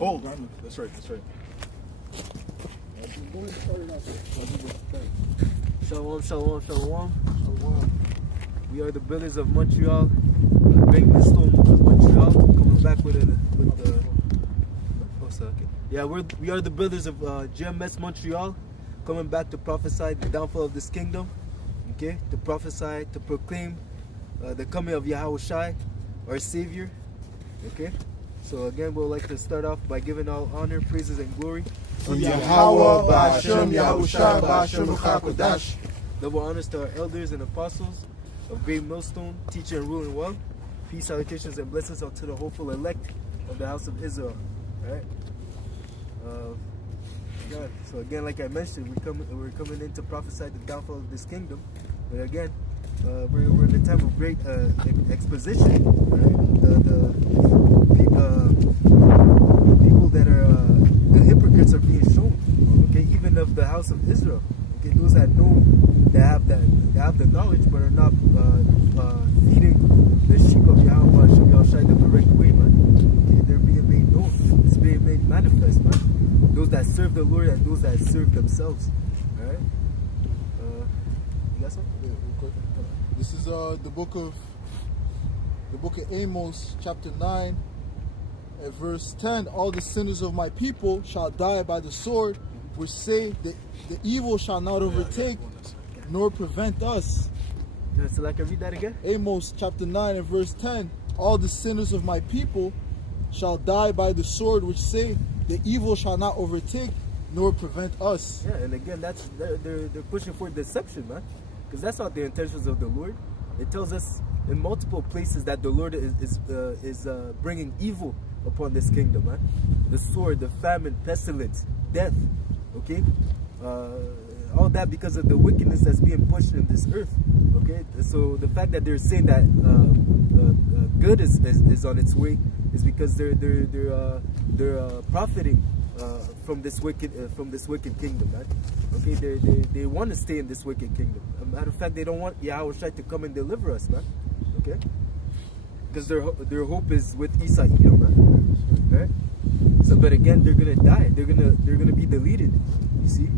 Oh, that's right. Shalom, shalom, shalom. We are the Builders of Montreal, Bank Millstone Montreal, coming back with the. Yeah, we are the Builders of GMS Montreal, coming back to prophesy the downfall of this kingdom. Okay, to prophesy, to proclaim the coming of Yahushai, our Savior. Okay, so again, we'd like to start off by giving all honor, praises, and glory to Yahweh, Ba'ashem, Yahushai, Ba'ashem, Chakodash. Double honors to our elders and apostles of Great Millstone, teaching and ruling well. Peace, salutations, and blessings unto the hopeful elect of the house of Israel. All right. So again, like I mentioned, we're coming in to prophesy the downfall of this kingdom. But again, we're in a time of great exposition. Right? The people that are the hypocrites are being shown. Okay, even of the house of Israel. Okay, those that know, they have the knowledge, but are not feeding the sheep of Yahweh Yahushai the correct way, man. Okay, they're being made known. It's being made manifest, man. Those that serve the Lord and those that serve themselves. All right. You got something? Yeah, real quick. This is the book of Amos, chapter 9, at verse 10. All the sinners of my people shall die by the sword, which say that the evil shall not overtake nor prevent us. So like I read that again? Amos chapter 9 and verse 10. All the sinners of my people shall die by the sword, which say the evil shall not overtake nor prevent us. Yeah, and again, they're pushing for deception, man, because that's not the intentions of the Lord. It tells us in multiple places that the Lord is bringing evil upon this kingdom, man. The sword, the famine, pestilence, death. Okay, all that because of the wickedness that's being pushed in this earth. Okay, so the fact that they're saying that good is on its way is because they're profiting from this wicked kingdom, man. Okay, they want to stay in this wicked kingdom. As a matter of fact, they don't want Yahushua to come and deliver us, man. Okay, because their hope is with Esau, man. Okay, so but again, they're gonna die. They're gonna be deleted. You see.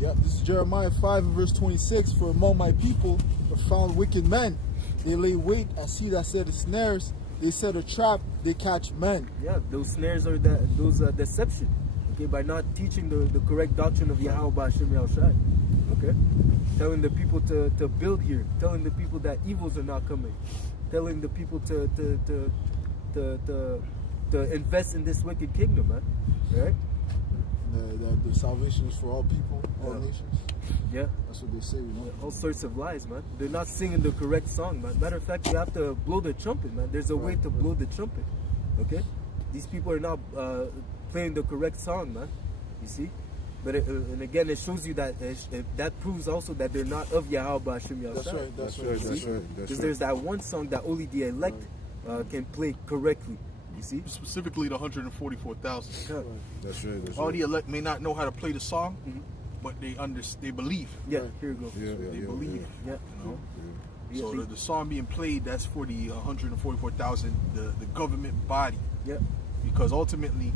Yeah, this is Jeremiah 5 and verse 26. For among my people are found wicked men. They lay wait as he that set the snares. They set a trap. They catch men. Yeah, those snares are those deception. Okay, by not teaching the correct doctrine of Yahweh Ba'ashem Yahushai. Okay, telling the people to build here. Telling the people that evils are not coming. Telling the people to invest in this wicked kingdom, man. Right? The salvation is for all people, all nations. Yeah. That's what they say, you know. All sorts of lies, man. They're not singing the correct song, man. Matter of fact, you have to blow the trumpet, man. There's a way to blow the trumpet. Okay? These people are not playing the correct song, man. You see? But and again, it shows you that that proves also that they're not of Yahweh Ba'ashem Yahushai. That's right. Because there's that one song that only the elect can play correctly. You see? Specifically the 144,000. Right. That's right. All the elect may not know how to play the song, but they believe. Yeah, here you go. They believe. Yeah. You know? So the song being played, that's for the 144,000, the government body. Yeah. Because ultimately,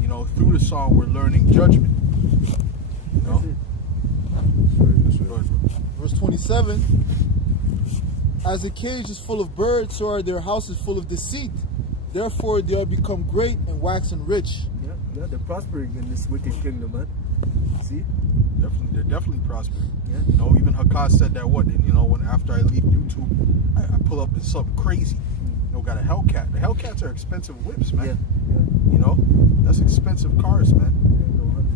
you know, through the song we're learning judgment. You know? That's right. Verse 27. As a cage is full of birds, so are their houses full of deceit. Therefore they are become great and waxen rich. Yeah, they're prospering in this wicked kingdom, man. See? They're definitely prospering. Yeah. You know, even Hakas said that you know, when after I leave YouTube, I pull up in something crazy. You know, got a Hellcat. The Hellcats are expensive whips, man. Yeah. You know, that's expensive cars, man.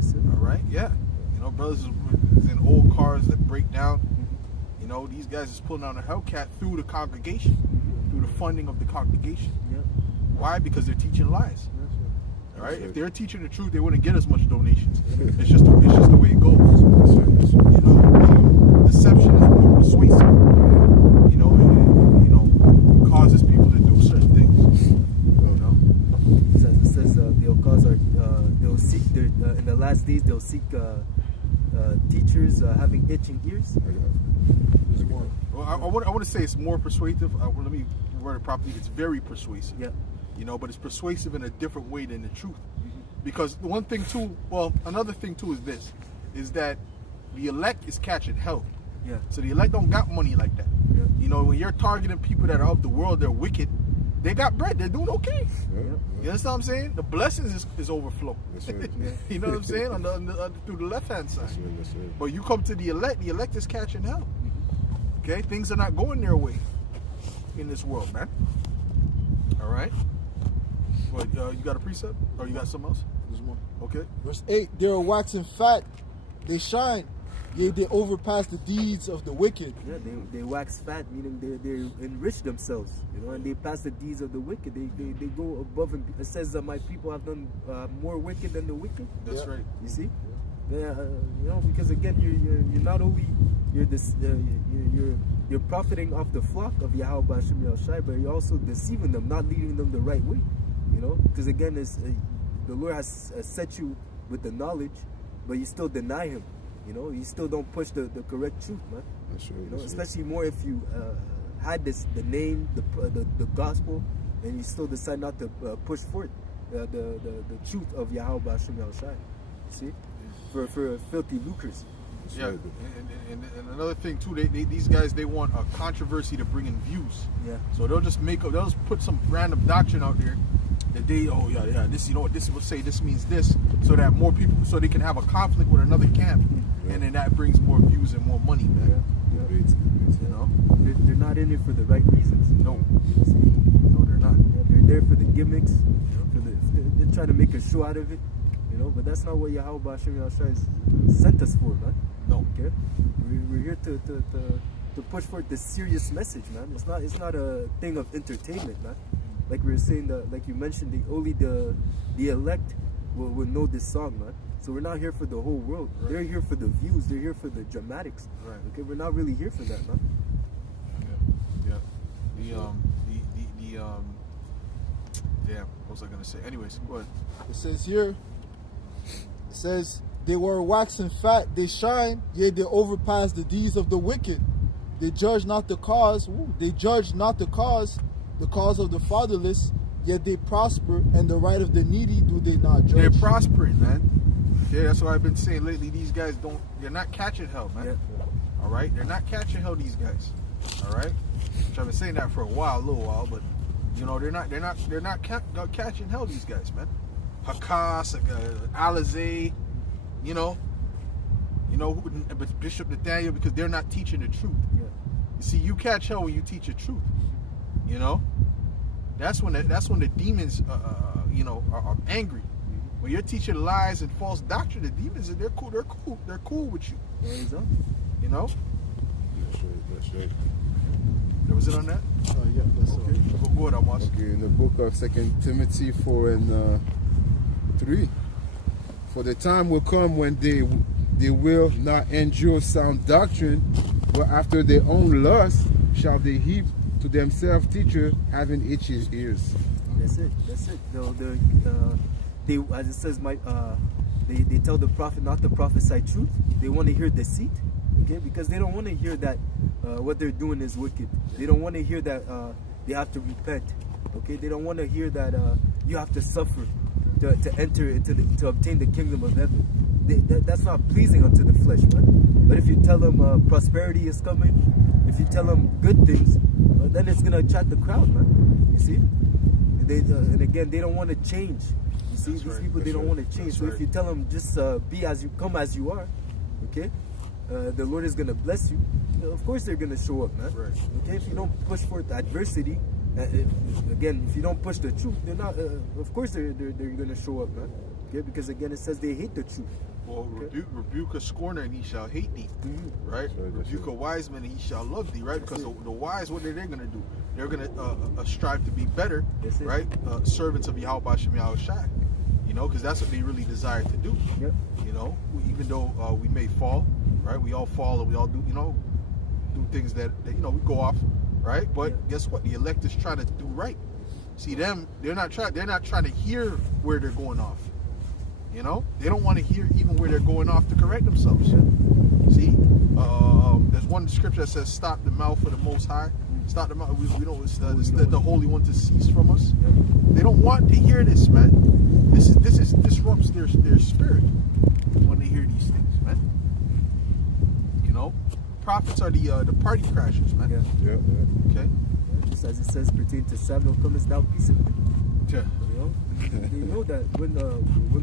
Yeah. All right, yeah. You know, brothers is in old cars that break down. You know, these guys is pulling out a Hellcat through the congregation, through the funding of the congregation. Yeah. Why? Because they're teaching lies. All right. That's If right. they're teaching the truth, they wouldn't get as much donations. It's just the way it goes. That's right. You know, deception is more persuasive. You know, it causes people to do certain things. You know. It says they'll seek in the last days they'll seek teachers having itching ears. Well, I want to say it's more persuasive. Let me word it properly. It's very persuasive. Yeah. You know, but it's persuasive in a different way than the truth. Because the one thing too, well, another thing too is this, is that the elect is catching hell. Yeah. So the elect don't got money like that. Yeah. You know, when you're targeting people that are of the world, they're wicked. They got bread. They're doing okay. Yeah, You understand what I'm saying? The blessings is overflow. That's right. You know what I'm saying? On the through the left hand side. That's right. That's right. But you come to the elect is catching hell. Okay, things are not going their way in this world, man. All right. But you got a precept, or you got something else? There's more. Okay. Verse 8, they are waxing fat, they shine, yea, they overpass the deeds of the wicked. Yeah, they wax fat, meaning they enrich themselves, you know, and they pass the deeds of the wicked. They go above and it says that my people have done more wicked than the wicked. That's Yeah. right. You see, you know, because again, you're not only you're profiting off the flock of Yahweh Bashim Yahushai, but you're also deceiving them, not leading them the right way. You know, because again, it's, the Lord has set you with the knowledge, but you still deny Him. You know, you still don't push the correct truth, man. That's right. You know, That's right. especially more if you had the name, the gospel, and you still decide not to push forth the truth of Yahweh Bashim Yahushai. See, for filthy lucres. That's Yeah. right. And another thing too, these guys, they want a controversy to bring in views. Yeah. So they'll just put some random doctrine out there that this, you know what, this will say this means this, so that more people, so they can have a conflict with another camp, and then that brings more views and more money, man. Debate, debate. You know? They're not in it for the right reasons. No. See? No, they're not. Yeah, they're there for the gimmicks. You know, they're trying to make a show out of it. You know, but that's not what Yahweh Bashim Yahushai sent us for, man. No. Okay, we're here to push forth the serious message, man. It's not a thing of entertainment, man. Like we were saying, like you mentioned, only the elect will know this song, man. So we're not here for the whole world. Right. They're here for the views. They're here for the dramatics. Right. Okay, we're not really here for that, man. Yeah. Damn, what was I gonna say? Anyways, go ahead. It says here, it says, they were waxing fat, they shine, yea, they overpass the deeds of the wicked. They judge not the cause, they judge not the cause of the fatherless, yet they prosper, and the right of the needy do they not judge. They're prospering, man. Yeah, that's what I've been saying lately. These guys they're not catching hell, man. Yeah. All right, they're not catching hell. These guys, all right. Which I've been saying that for a little while, but you know they're not catching hell. These guys, man. Hakas, Alizé, you know, but Bishop Nathaniel, because they're not teaching the truth. Yeah. You see, you catch hell when you teach the truth. You know, that's when the demons, are angry. When you're teaching lies and false doctrine, the demons, they're cool with you. Yeah, exactly. You know, That's right. there was it on that. Yeah, that's Okay, go ahead, Amos. Okay, in the book of 2 Timothy 4 and 3, for the time will come when they will not endure sound doctrine, but after their own lust shall they heap to themselves teachers having itchy ears. That's it. They, as it says, they tell the prophet not to prophesy truth. They want to hear deceit, okay? Because they don't want to hear that what they're doing is wicked. They don't want to hear that they have to repent, okay? They don't want to hear that you have to suffer to enter into to obtain the kingdom of heaven. That's not pleasing unto the flesh, man. But if you tell them prosperity is coming, if you tell them good things, then it's gonna attract the crowd, man. You see? And again, they don't want to change. You see, these people, they don't want to change. So if you tell them just be as you come as you are, okay, the Lord is gonna bless you. Of course, they're gonna show up, man. Right. Okay, if you don't push forth adversity, again, if you don't push the truth, they're not. Of course, they're gonna show up, man. Okay, because again, it says they hate the truth. Well, rebuke a scorner and he shall hate thee, right? That's right, that's Rebuke right. a wise man and he shall love thee, right? Because the wise, what are they going to do? They're going to strive to be better, That's it. right? Servants of Yahweh Bashim Yahushai, you know, because that's what they really desire to do. Yep. You know, even though we may fall, right? We all fall and we all do, do things that we go off, right? But Yeah. guess what? The elect is trying to do right. See them, they're not trying to hear where they're going off. You know, they don't want to hear even where they're going off to correct themselves. See, there's one scripture that says, "Stop the mouth of the Most High." Stop the mouth. We don't. It's the Holy One to cease from us. They don't want to hear this, man. This disrupts their spirit when they hear these things, man. You know, prophets are the party crashers, man. Yeah. Okay. Just as it says pertaining to Samuel, comest thou peaceably. Yeah. You know, they know that when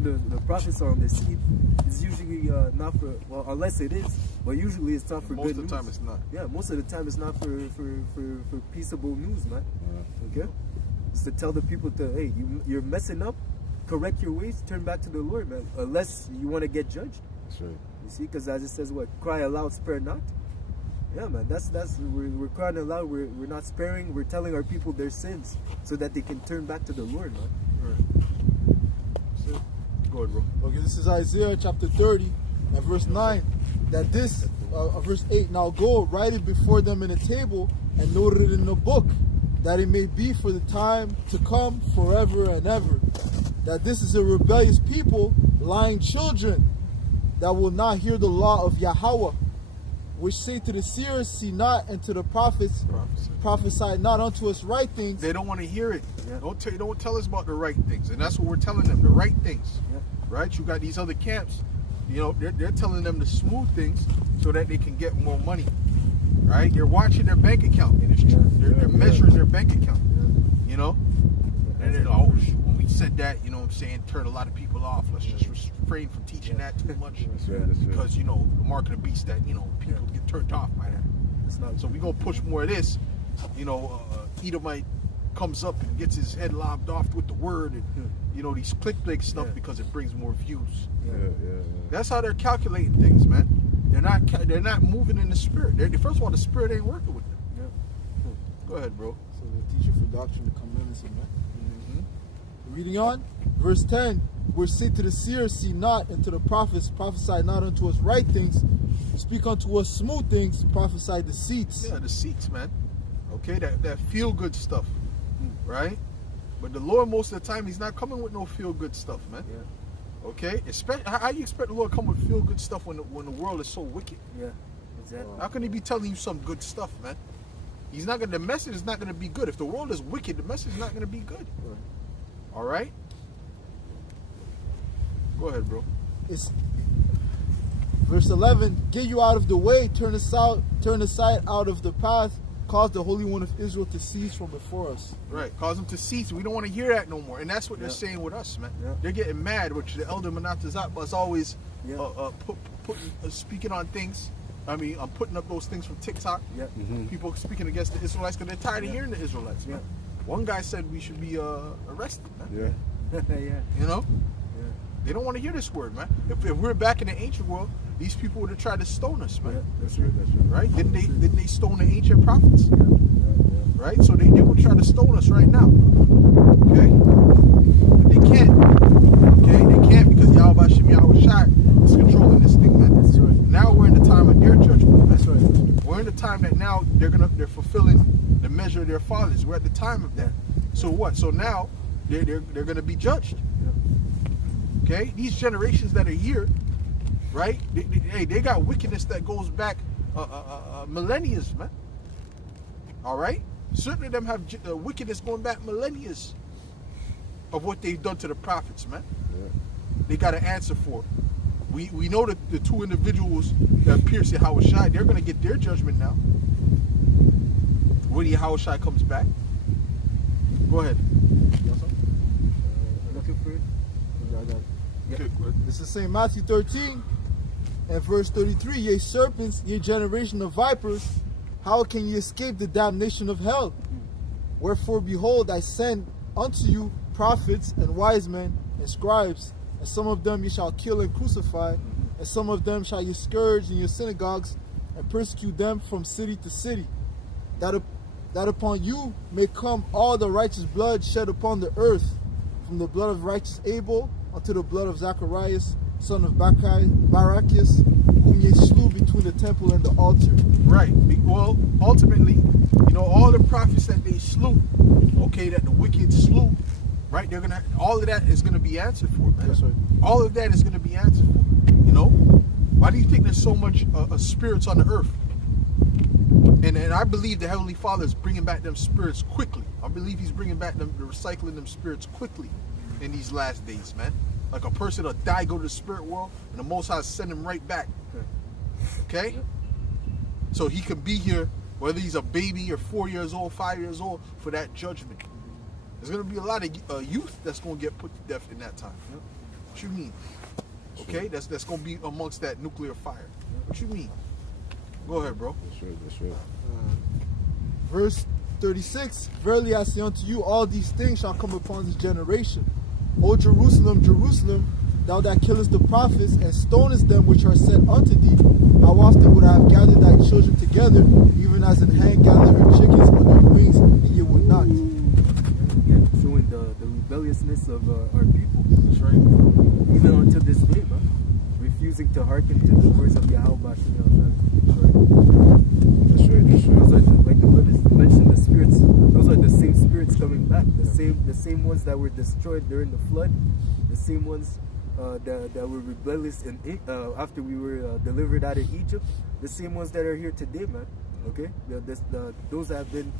the prophets are on their seat, it's usually not for, well, unless it is, but usually it's not for Most good of the time news. it's not. Yeah, most of the time it's not for peaceable news, man. Okay, it's to tell the people to, hey, you're messing up, correct your ways, turn back to the Lord, man. Unless you want to get judged. That's right. You see, because as it says, what, cry aloud, spare not. Yeah, man, that's we're crying aloud. We're not sparing. We're telling our people their sins so that they can turn back to the Lord, man. Right. So, go ahead, bro. Okay, this is Isaiah chapter 30 and verse 9. That this, verse 8, now go, write it before them in a table and note it in a book, that it may be for the time to come forever and ever. That this is a rebellious people, lying children, that will not hear the law of Yahweh, which say to the seers, see not, and to the prophets, prophesy not unto us right things. They don't want to hear it. Yeah. Don't tell us about the right things, and that's what we're telling them, the right things. Yeah. Right? You got these other camps, you know, they're telling them the smooth things so that they can get more money. Right? They're watching their bank account, and it's true. They're measuring their bank account. You know? And they're like, oh, shoot, when we said that, you know what I'm saying, turned a lot of people off. Let's just refrain from teaching that too much. That's right. Because, you know, the mark of the beast that, you know, people get turned off by that. It's not So we gonna push more of this. You know, Edomite comes up and gets his head lobbed off with the word and, you know, these clickbait stuff because it brings more views. Yeah. That's how they're calculating things, man. They're not moving in the spirit. First of all, the spirit ain't working with them. Yeah. Go ahead, bro. So the teacher for doctrine, the commandments, man. Reading on, verse 10, where say to the seers, see not, and to the prophets, prophesy not unto us right things, speak unto us smooth things, prophesy deceits. Yeah, the seats, man. Okay, that feel good stuff, right? But the Lord, most of the time, He's not coming with no feel good stuff, man. Yeah. Okay, how you expect the Lord to come with feel good stuff when the world is so wicked? Yeah. Exactly. How can He be telling you some good stuff, man? He's not gonna. The message is not gonna be good. If the world is wicked, the message is not gonna be good. Right. All right. Go ahead, bro. It's verse 11, get you out of the way, turn aside out of the path, cause the Holy One of Israel to cease from before us. Right, cause them to cease. We don't want to hear that no more, and that's what they're saying with us, man. Yeah. They're getting mad, which the elder Manatazat is always Yeah. speaking on things. I mean, I'm putting up those things from TikTok. Yeah. People speaking against the Israelites because they're tired of hearing the Israelites, man. Yeah. One guy said we should be arrested, man. Yeah. Yeah. You know, Yeah. they don't want to hear this word, man. If we're back in the ancient world, these people would have tried to stone us, man. Yeah. That's right. Right? Didn't they stone the ancient prophets? Right? So they will try to stone us right now. Okay? But they can't. Okay? They can't because Yahweh Shem Yahweh Shai is controlling this thing, man. That's right. Now we're in the time of their judgment. That's right. We're in the time that now they're fulfilling the measure of their fathers. We're at the time of that. So what? So now they're gonna be judged. Okay? These generations that are here, right? They got wickedness that goes back millennia, man. All right? Certain of them have wickedness going back millennia of what they've done to the prophets, man. Yeah. They got an answer for it. We know that the two individuals that pierced Yahweh Shai, they're going to get their judgment now. When Yahweh Shai comes back. Go ahead. Looking for it. Yeah. Okay, go ahead. This is St. Matthew 13 and verse 33, ye serpents, ye generation of vipers, how can ye escape the damnation of hell? Wherefore, behold, I send unto you prophets and wise men and scribes, and some of them ye shall kill and crucify, and some of them shall ye scourge in your synagogues, and persecute them from city to city, that upon you may come all the righteous blood shed upon the earth, from the blood of righteous Abel unto the blood of Zacharias, son of Barachias, whom ye slew between the temple and the altar. Right. Well, ultimately, you know, all the prophets that they slew, okay, that the wicked slew, right? All of that is gonna be answered for, man. That's right. All of that is gonna be answered for. You know, why do you think there's so much spirits on the earth? And I believe the Heavenly Father is bringing back them spirits quickly. I believe He's bringing back them, recycling them spirits quickly in these last days, man. Like a person will die, go to the spirit world, and the Most High send him right back. Okay? So he can be here, whether he's a baby or 4 years old, 5 years old, for that judgment. There's going to be a lot of youth that's going to get put to death in that time. What you mean? Okay? That's going to be amongst that nuclear fire. What you mean? Go ahead, bro. That's right. Verse 36, verily I say unto you, all these things shall come upon this generation. O Jerusalem, Jerusalem, thou that killest the prophets and stonest them which are sent unto thee, how often would I have gathered thy children together, even as an hen gathereth her chickens under her wings, and ye would not. Again, showing the rebelliousness of our people. That's right. Even until this day, man. Refusing to hearken to the words of Yahweh. That's right. Those are like the brothers mentioned, the spirits. Those are the same spirits coming back. The same ones that were destroyed during the flood. The same ones that were rebellious after we were delivered out of Egypt. The same ones that are here today, man. Okay, those have been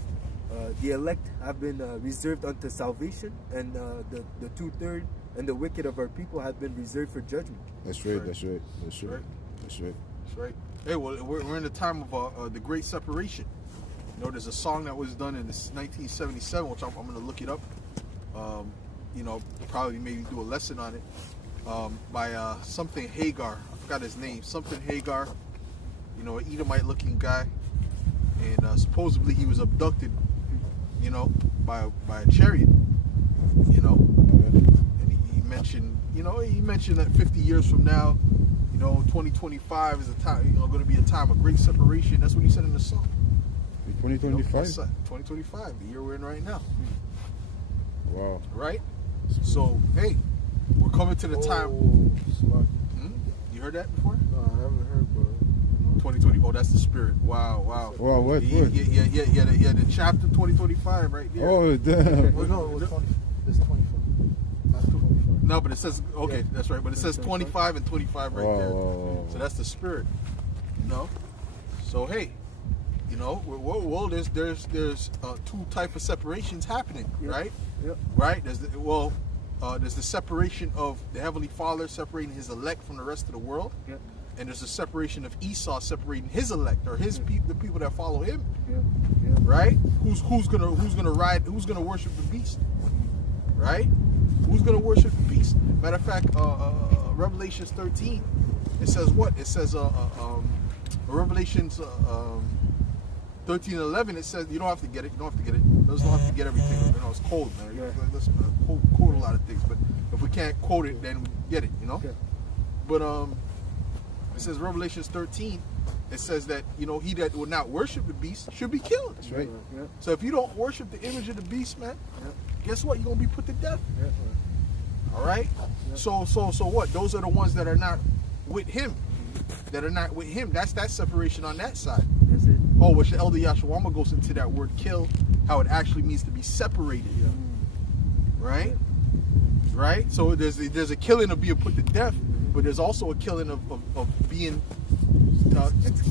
the elect have been reserved unto salvation, and the 2/3 and the wicked of our people have been reserved for judgment. That's right. That's right. Hey, well, we're in the time of the Great Separation. You know, there's a song that was done in 1977, which I'm going to look it up. You know, probably maybe do a lesson on it. By something Hagar. I forgot his name. Something Hagar. You know, an Edomite-looking guy. And supposedly he was abducted, you know, by a chariot. You know. And he mentioned that 50 years from now, you know, 2025 is a time, you know, going to be a time of great separation. That's what he said in the song. 2025? You know, 2025, the year we're in right now. Wow. Right? So, hey, we're coming to the time. You heard that before? No, I haven't heard, but 2020. Oh, that's the spirit. Wow. Wow, what? Yeah, the chapter 2025 right there. Oh, damn. well, no, it was 20. It's 25. Not 25. No, but it says, okay, Yeah. that's right. But it says 25 and 25 right there. Wow. So that's the spirit, you know? So, hey, you know, well, there's two type of separations happening, right? Yep. Right? There's the separation of the Heavenly Father separating His elect from the rest of the world, Yep. and there's a separation of Esau separating his elect or his the people that follow him. Yep. Yep. Right? Who's gonna worship the beast? Right? Who's gonna worship the beast? Matter of fact, Revelations 13, it says what? It says Revelations 13:11. It says you don't have to get it. You don't have to get it. Those don't have to get everything. You know, it's cold, man. Yeah. Listen, quote a lot of things, but if we can't quote it, then we get it. You know. Okay. But it says Revelations 13. It says that, you know, he that will not worship the beast should be killed. That's right. Yep. So if you don't worship the image of the beast, man, guess what? You're gonna be put to death. Yep. All right. So what? Those are the ones that are not with him. That are not with him. That's that separation on that side. That's it. Oh, which the Elder Yashawama goes into that word "kill," how it actually means to be separated. Right. Right. So there's a killing of being put to death, but there's also a killing of being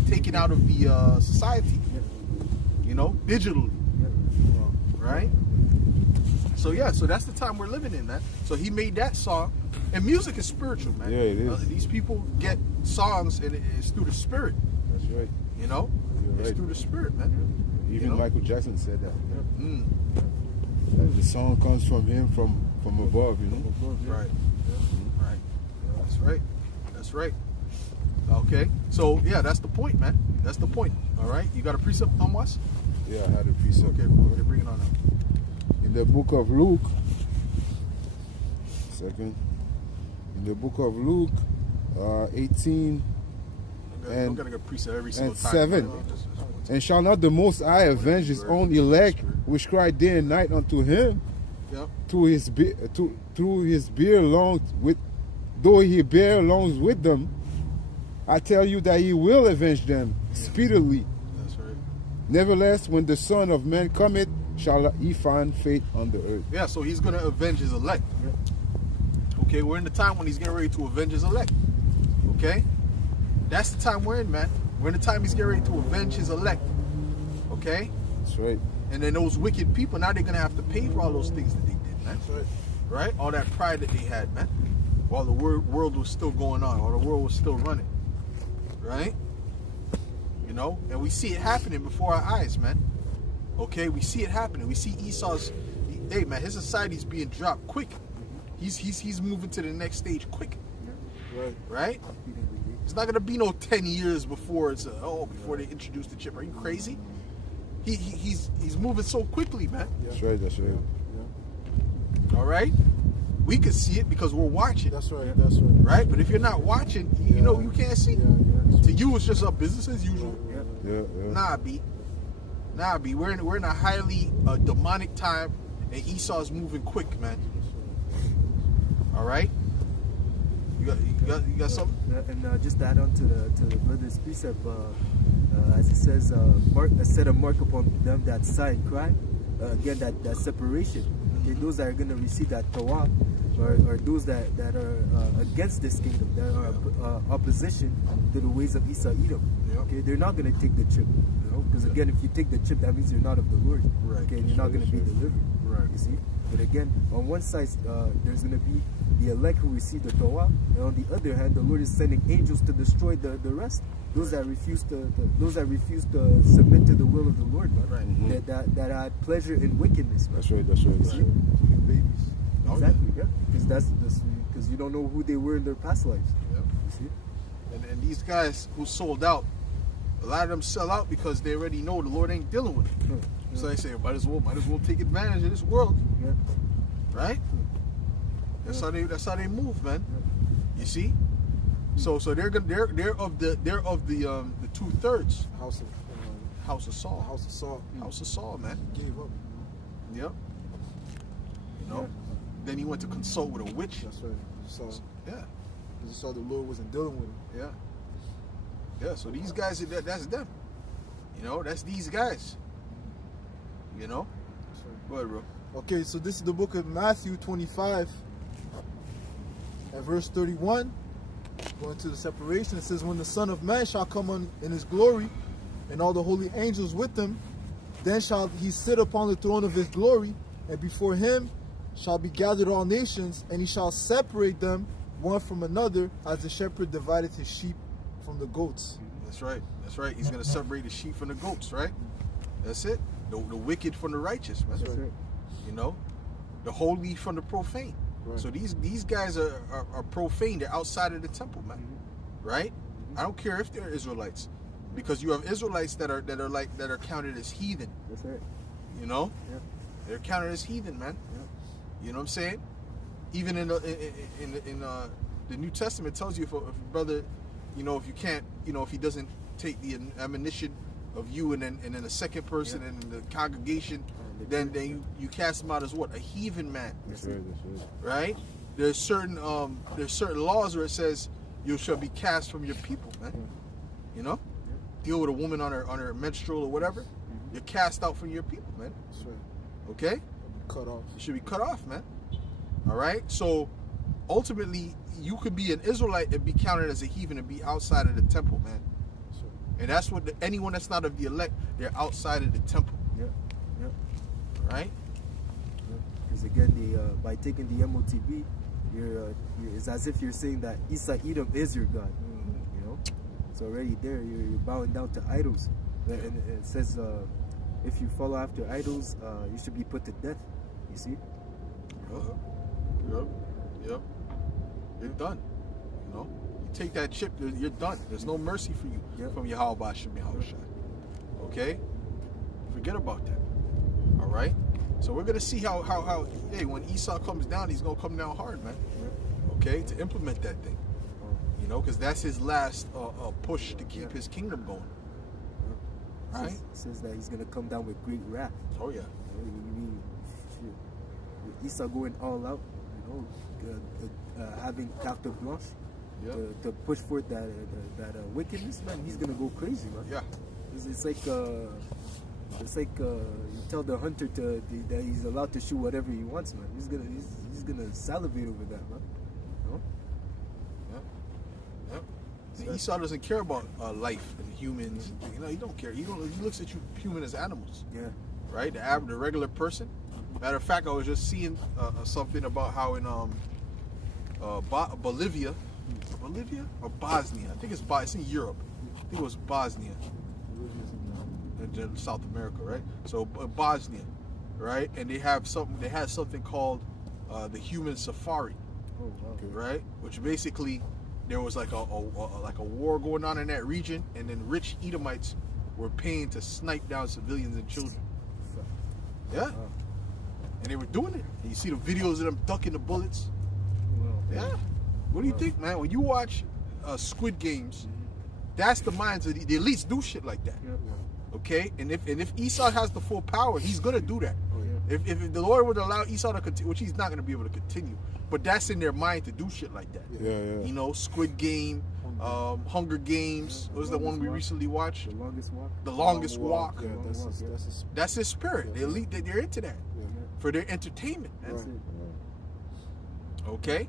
taken out of the society. You know, digitally. Right. So so that's the time we're living in, man. So he made that song, and music is spiritual, man. Yeah, it is. These people get songs, and it's through the spirit. That's right. You know, You're it's right. through the spirit, man. Even You know? Michael Jackson said that. Mm. That the song comes from him from above, you know. Right. Right. That's right. That's right. Okay. So yeah, that's the point, man. That's the point. All right. You got a precept on us? Yeah, I had a precept. Okay, bring it on up. In the book of Luke, in the book of Luke, 18, I'm gonna get precept every single time. 7. And shall not the Most High avenge his own elect, which cry day and night unto him, Yep. through his beer longs with, though he bear longs with them, I tell you that he will avenge them speedily. That's right. Nevertheless, when the Son of Man cometh, shall he find faith on the earth. Yeah. So he's gonna avenge his elect. Okay. We're in the time when he's getting ready to avenge his elect. Okay. That's the time we're in, man. We're in the time he's getting ready to avenge his elect. Okay? That's right. And then those wicked people, now they're gonna have to pay for all those things that they did, man. That's right. Right? All that pride that they had, man. While the world was still going on, while the world was still running. Right? You know? And we see it happening before our eyes, man. Okay? We see it happening. We see Esau's, hey, man, his society's being dropped quick. He's moving to the next stage quick. Right. Right? It's not gonna be no 10 years before before they introduce the chip. Are you crazy? He's moving so quickly, man. That's right. That's right. All right, we can see it because we're watching. That's right. That's right. Right, but if you're not watching, you know you can't see. To you, it's just a business as usual. Yeah. Nah, B. We're in a highly demonic time, and Esau's moving quick, man. All right. You got something? And just to add on to the brother's precept, as it says, set a mark upon them that sigh and cry. Again, that separation. Okay, those that are going to receive that Torah, or those that are against this kingdom, that are opposition to the ways of Esau Edom. Okay, they're not going to take the chip. Because again, if you take the chip, that means you're not of the Lord. Right. Okay, and you're not going to be delivered. Right. You see. But again, on one side, there's going to be the elect who receive the Torah, and on the other hand, the Lord is sending angels to destroy the rest. Those that refuse to submit to the will of the Lord, man. Right. Mm-hmm. That had pleasure in wickedness, man. That's right. That's right. That's right. Babies. Exactly, yeah. Because you don't know who they were in their past lives. Yep. You see? And these guys who sold out, a lot of them sell out because they already know the Lord ain't dealing with them. So they say, might as well take advantage of this world, Yeah. right? That's how they move, man. You see? So they're of the 2/3 House of Saul. House of Saul. House of Saul, man. Gave up. Yep. You know. Then he went to consult with a witch. That's right. So Yeah. he saw the Lord wasn't dealing with him. Yeah. So these guys, that's them. You know, that's these guys. You know. That's right. Go ahead, bro. Okay, so this is the book of Matthew 25 at verse 31. Going to the separation, it says, when the Son of Man shall come in his glory, and all the holy angels with him, then shall he sit upon the throne of his glory, and before him shall be gathered all nations, and he shall separate them one from another, as the shepherd divided his sheep from the goats. That's right. He's gonna separate the sheep from the goats, right? That's it. The wicked from the righteous, man. That's right. You know, the holy from the profane. Right. So these guys are profane. They're outside of the temple, man. Right? I don't care if they're Israelites, because you have Israelites that are counted as heathen. That's right. You know, Yeah. they're counted as heathen, man. Yeah. You know what I'm saying? Even in the New Testament tells you if a brother, you know, if you can't, you know, if he doesn't take the admonition of you and then a second person in the congregation, then you cast him out as what? A heathen man. That's right. That's right. Right? There's certain laws where it says you shall be cast from your people, man. You know? Deal with a woman on her menstrual or whatever, you're cast out from your people, man. That's right. Okay? Cut off. You should be cut off, man. All right? So ultimately, you could be an Israelite and be counted as a heathen and be outside of the temple, man. That's right. And that's what anyone that's not of the elect, they're outside of the temple. Yeah. Right? Because again, by taking the MOTB, it's as if you're saying that Esau Edom is your God. You know, it's already there. You're bowing down to idols, and it says if you follow after idols, you should be put to death. You see? Yep. You're done. You know, you take that chip, you're done. There's no mercy for you from Yahweh Shem Yahushua. Okay? Forget about that. All right? So we're gonna see how hey, when Esau comes down, he's gonna come down hard, man. Okay, to implement that thing. You know, because that's his last push to keep his kingdom going. Right? It says that he's gonna come down with great wrath. Oh yeah. Esau going all out, you know, having carte blanche to push forth that wickedness, man. He's gonna go crazy, man. Yeah. It's like you tell the hunter that he's allowed to shoot whatever he wants, man. He's gonna salivate over that, man. You know? See, Esau doesn't care about life and humans. You know, he don't care. He looks at you human as animals, Yeah. right? The regular person. Matter of fact, I was just seeing something about how in Bolivia or Bosnia. I think it's in Europe. I think it was Bosnia. In South America, right? So Bosnia, right? And they had something called the human safari, Oh wow. right? Which basically there was like a war going on in that region, and then rich Edomites were paying to snipe down civilians and children. Yeah, Wow. and they were doing it. And you see the videos of them ducking the bullets. Wow. Yeah. What do you Wow. think, man? When you watch Squid Games, that's the minds of the elites do shit like that. Yeah. Okay, and if Esau has the full power, he's gonna do that. Oh yeah. If the Lord would allow Esau to continue, which he's not gonna be able to continue, but that's in their mind to do shit like that. Yeah. You know, Squid Game, Hunger Games. What was the one we recently watched? The longest walk. The Longest Walk. Yeah, Long that's walk, his, yeah. that's his, That's his spirit. The elite, they're into that yeah. for their entertainment. Man. That's it. Okay,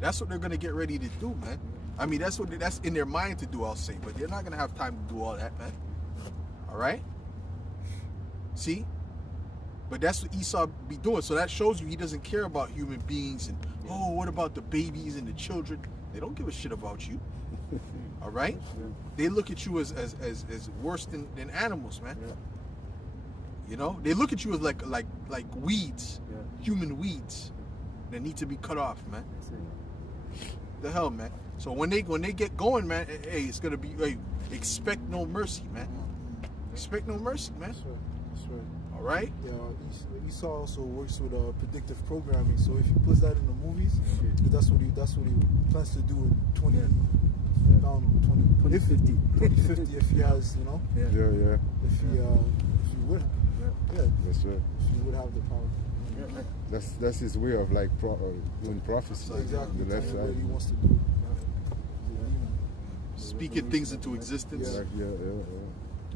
that's what they're gonna get ready to do, man. I mean, that's in their mind to do. I'll say, but they're not gonna have time to do all that, man. All right. See, but that's what Esau be doing. So that shows you he doesn't care about human beings and oh, what about the babies and the children? They don't give a shit about you. All right. They look at you as worse than animals, man. Yeah. You know, they look at you as like weeds, Yeah. human weeds that need to be cut off, man. That's it. The hell, man. So when they get going, man, hey, it's gonna be expect no mercy, man. Expect no mercy, man. That's right. That's right. All right. Yeah, Esau also works with predictive programming. So if he puts that in the movies, that's what he plans to do in 2050. 2050 if he has, you know, Yeah. Yeah. if he would, yeah, That's right. if he would have the power. Yeah. That's his way of like doing prophecy. So exactly, The left what side. he wants to do. Speaking things into existence. Yeah. Yeah.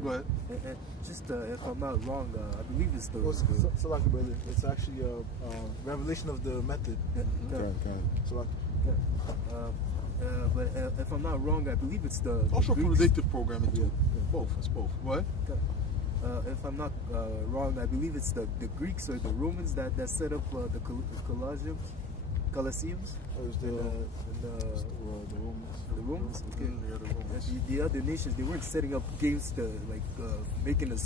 Go ahead. And just if I'm not wrong, I believe it's the. Well, so like brother, it's actually a revelation of the method. Kind. So like, but if I'm not wrong, I believe it's the. Also Greeks. predictive programming too. Both. It's both. What? If I'm not wrong, I believe it's the Greeks or the Romans that set up the Colosseums. there's the Romans. The Romans. Okay. Yeah, the Romans. The other nations, they weren't setting up games to making a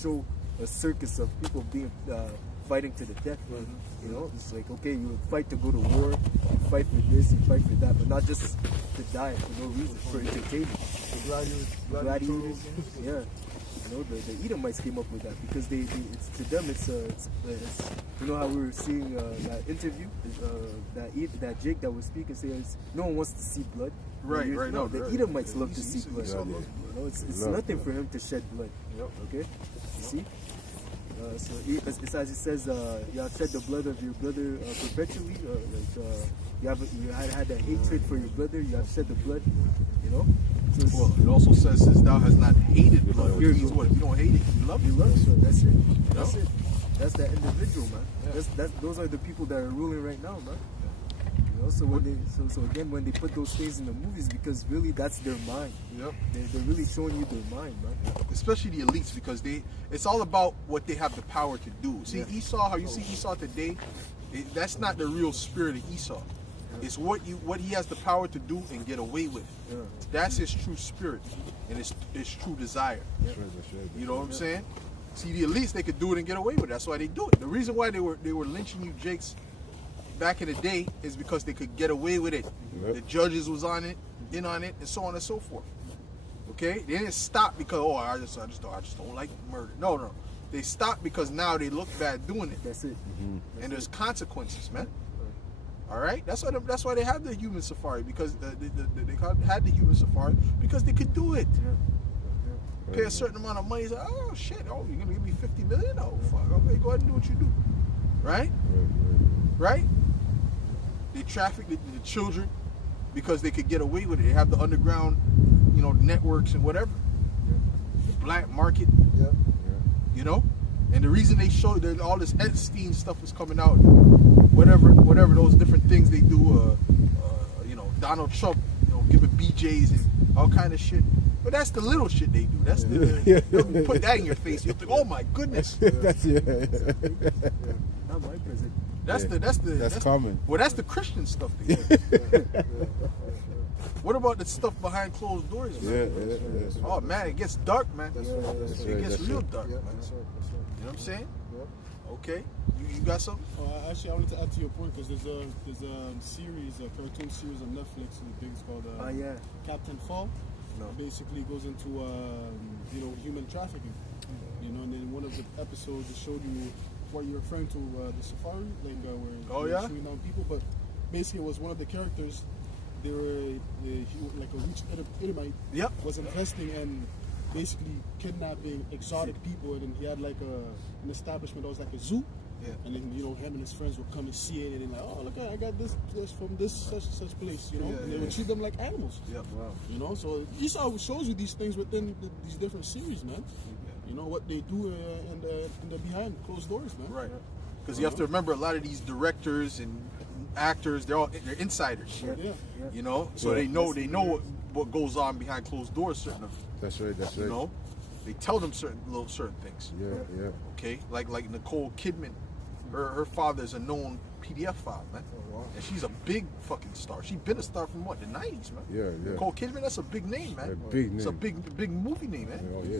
show, a circus of people being fighting to the death. You know, it's like okay, you fight to go to war, you fight for this, you fight for that, but not just to die for no reason, for entertainment. The Gladiators, yeah. You know, the Edomites came up with that because it's to them it's you know how we were seeing that interview that Jake that was speaking says no one wants to see blood. Right. No, the right. Edomites love to see Esau blood. loves blood. You know, it's Love nothing blood. for him to shed blood. Yep. Okay, you see. So it's as it says, you have shed the blood of your brother perpetually. You had that hatred for your brother. You have shed the blood. You know. So Well, it also says since thou has not hated blood, which Here means you- what? If you don't hate it, you love you it. love it. That's it. That's know? it. That's that individual, man. Yeah. Those are the people that are ruling right now, man. You know, so when so again when they put those things in the movies, because really that's their mind. Yep. They're really showing you their mind, man. Especially the elites, because it's all about what they have the power to do. See, Yeah. Esau, how you see Esau today, that's not the real spirit of Esau. It's what he has the power to do and get away with. Yeah. That's his true spirit and his true desire. That's right. You know what I'm saying? See, the elites, they could do it and get away with it. That's why they do it. The reason why they were lynching you Jakes back in the day is because they could get away with it. Yep. The judges was on it, in on it, and so on and so forth. Okay? They didn't stop because I just don't like murder. No. They stopped because now they look bad doing it. That's it. And there's consequences, man. All right, that's why they have the human safari, because they had the human safari because they could do it. Pay a certain amount of money. Say, oh shit, oh you're gonna give me 50 million? Oh fuck, okay, go ahead and do what you do. Right? Right? They traffic the children because they could get away with it. They have the underground, you know, networks and whatever. The black market, Yeah. you know. And the reason they show that all this Epstein stuff is coming out, whatever those different things they do, you know, Donald Trump, you know, giving BJs and all kind of shit. But that's the little shit they do. That's the they'll put that in your face. You'll think, oh my goodness. That's Not my president. That's common. Well, that's the Christian stuff they do. What about the stuff behind closed doors, man? Yeah. Oh man, it gets dark, man. That's right. That's It right. gets That's real right. dark, Yeah, man. that's right. That's right. You know what I'm saying? Yep. Okay. You got something? Actually, I wanted to add to your point because there's a series, a cartoon series on Netflix. I think it's called Yeah. Captain Fall. No. Basically, goes into human trafficking. You know, and then one of the episodes it showed you what you're referring to, the safari, like where Oh, they're yeah? shooting down people. But basically, it was one of the characters. They were like a rich Edomite Yep. was investing in basically kidnapping exotic people, and then he had like an establishment that was like a zoo. Yeah. And then him and his friends would come and see it, and then like, oh look, I got this from this such and such place, Yeah, and they would yeah. treat them like animals. Yep. Wow. So Esau shows you these things within these different series, man. You know what they do in the behind closed doors, man. Right. Because you have to remember, a lot of these directors and actors, they're insiders. Yeah. You know, so they know what goes on behind closed doors. Certain of That's right. That's right. you know, they tell them certain things. Yeah. Okay, like Nicole Kidman, her father's a known PDF file, man. Oh, wow. And she's a big fucking star. She's been a star from what, the 90s, man. Yeah. Nicole Kidman, that's a big name, man. A big It's a name. big movie name, man. Oh yeah.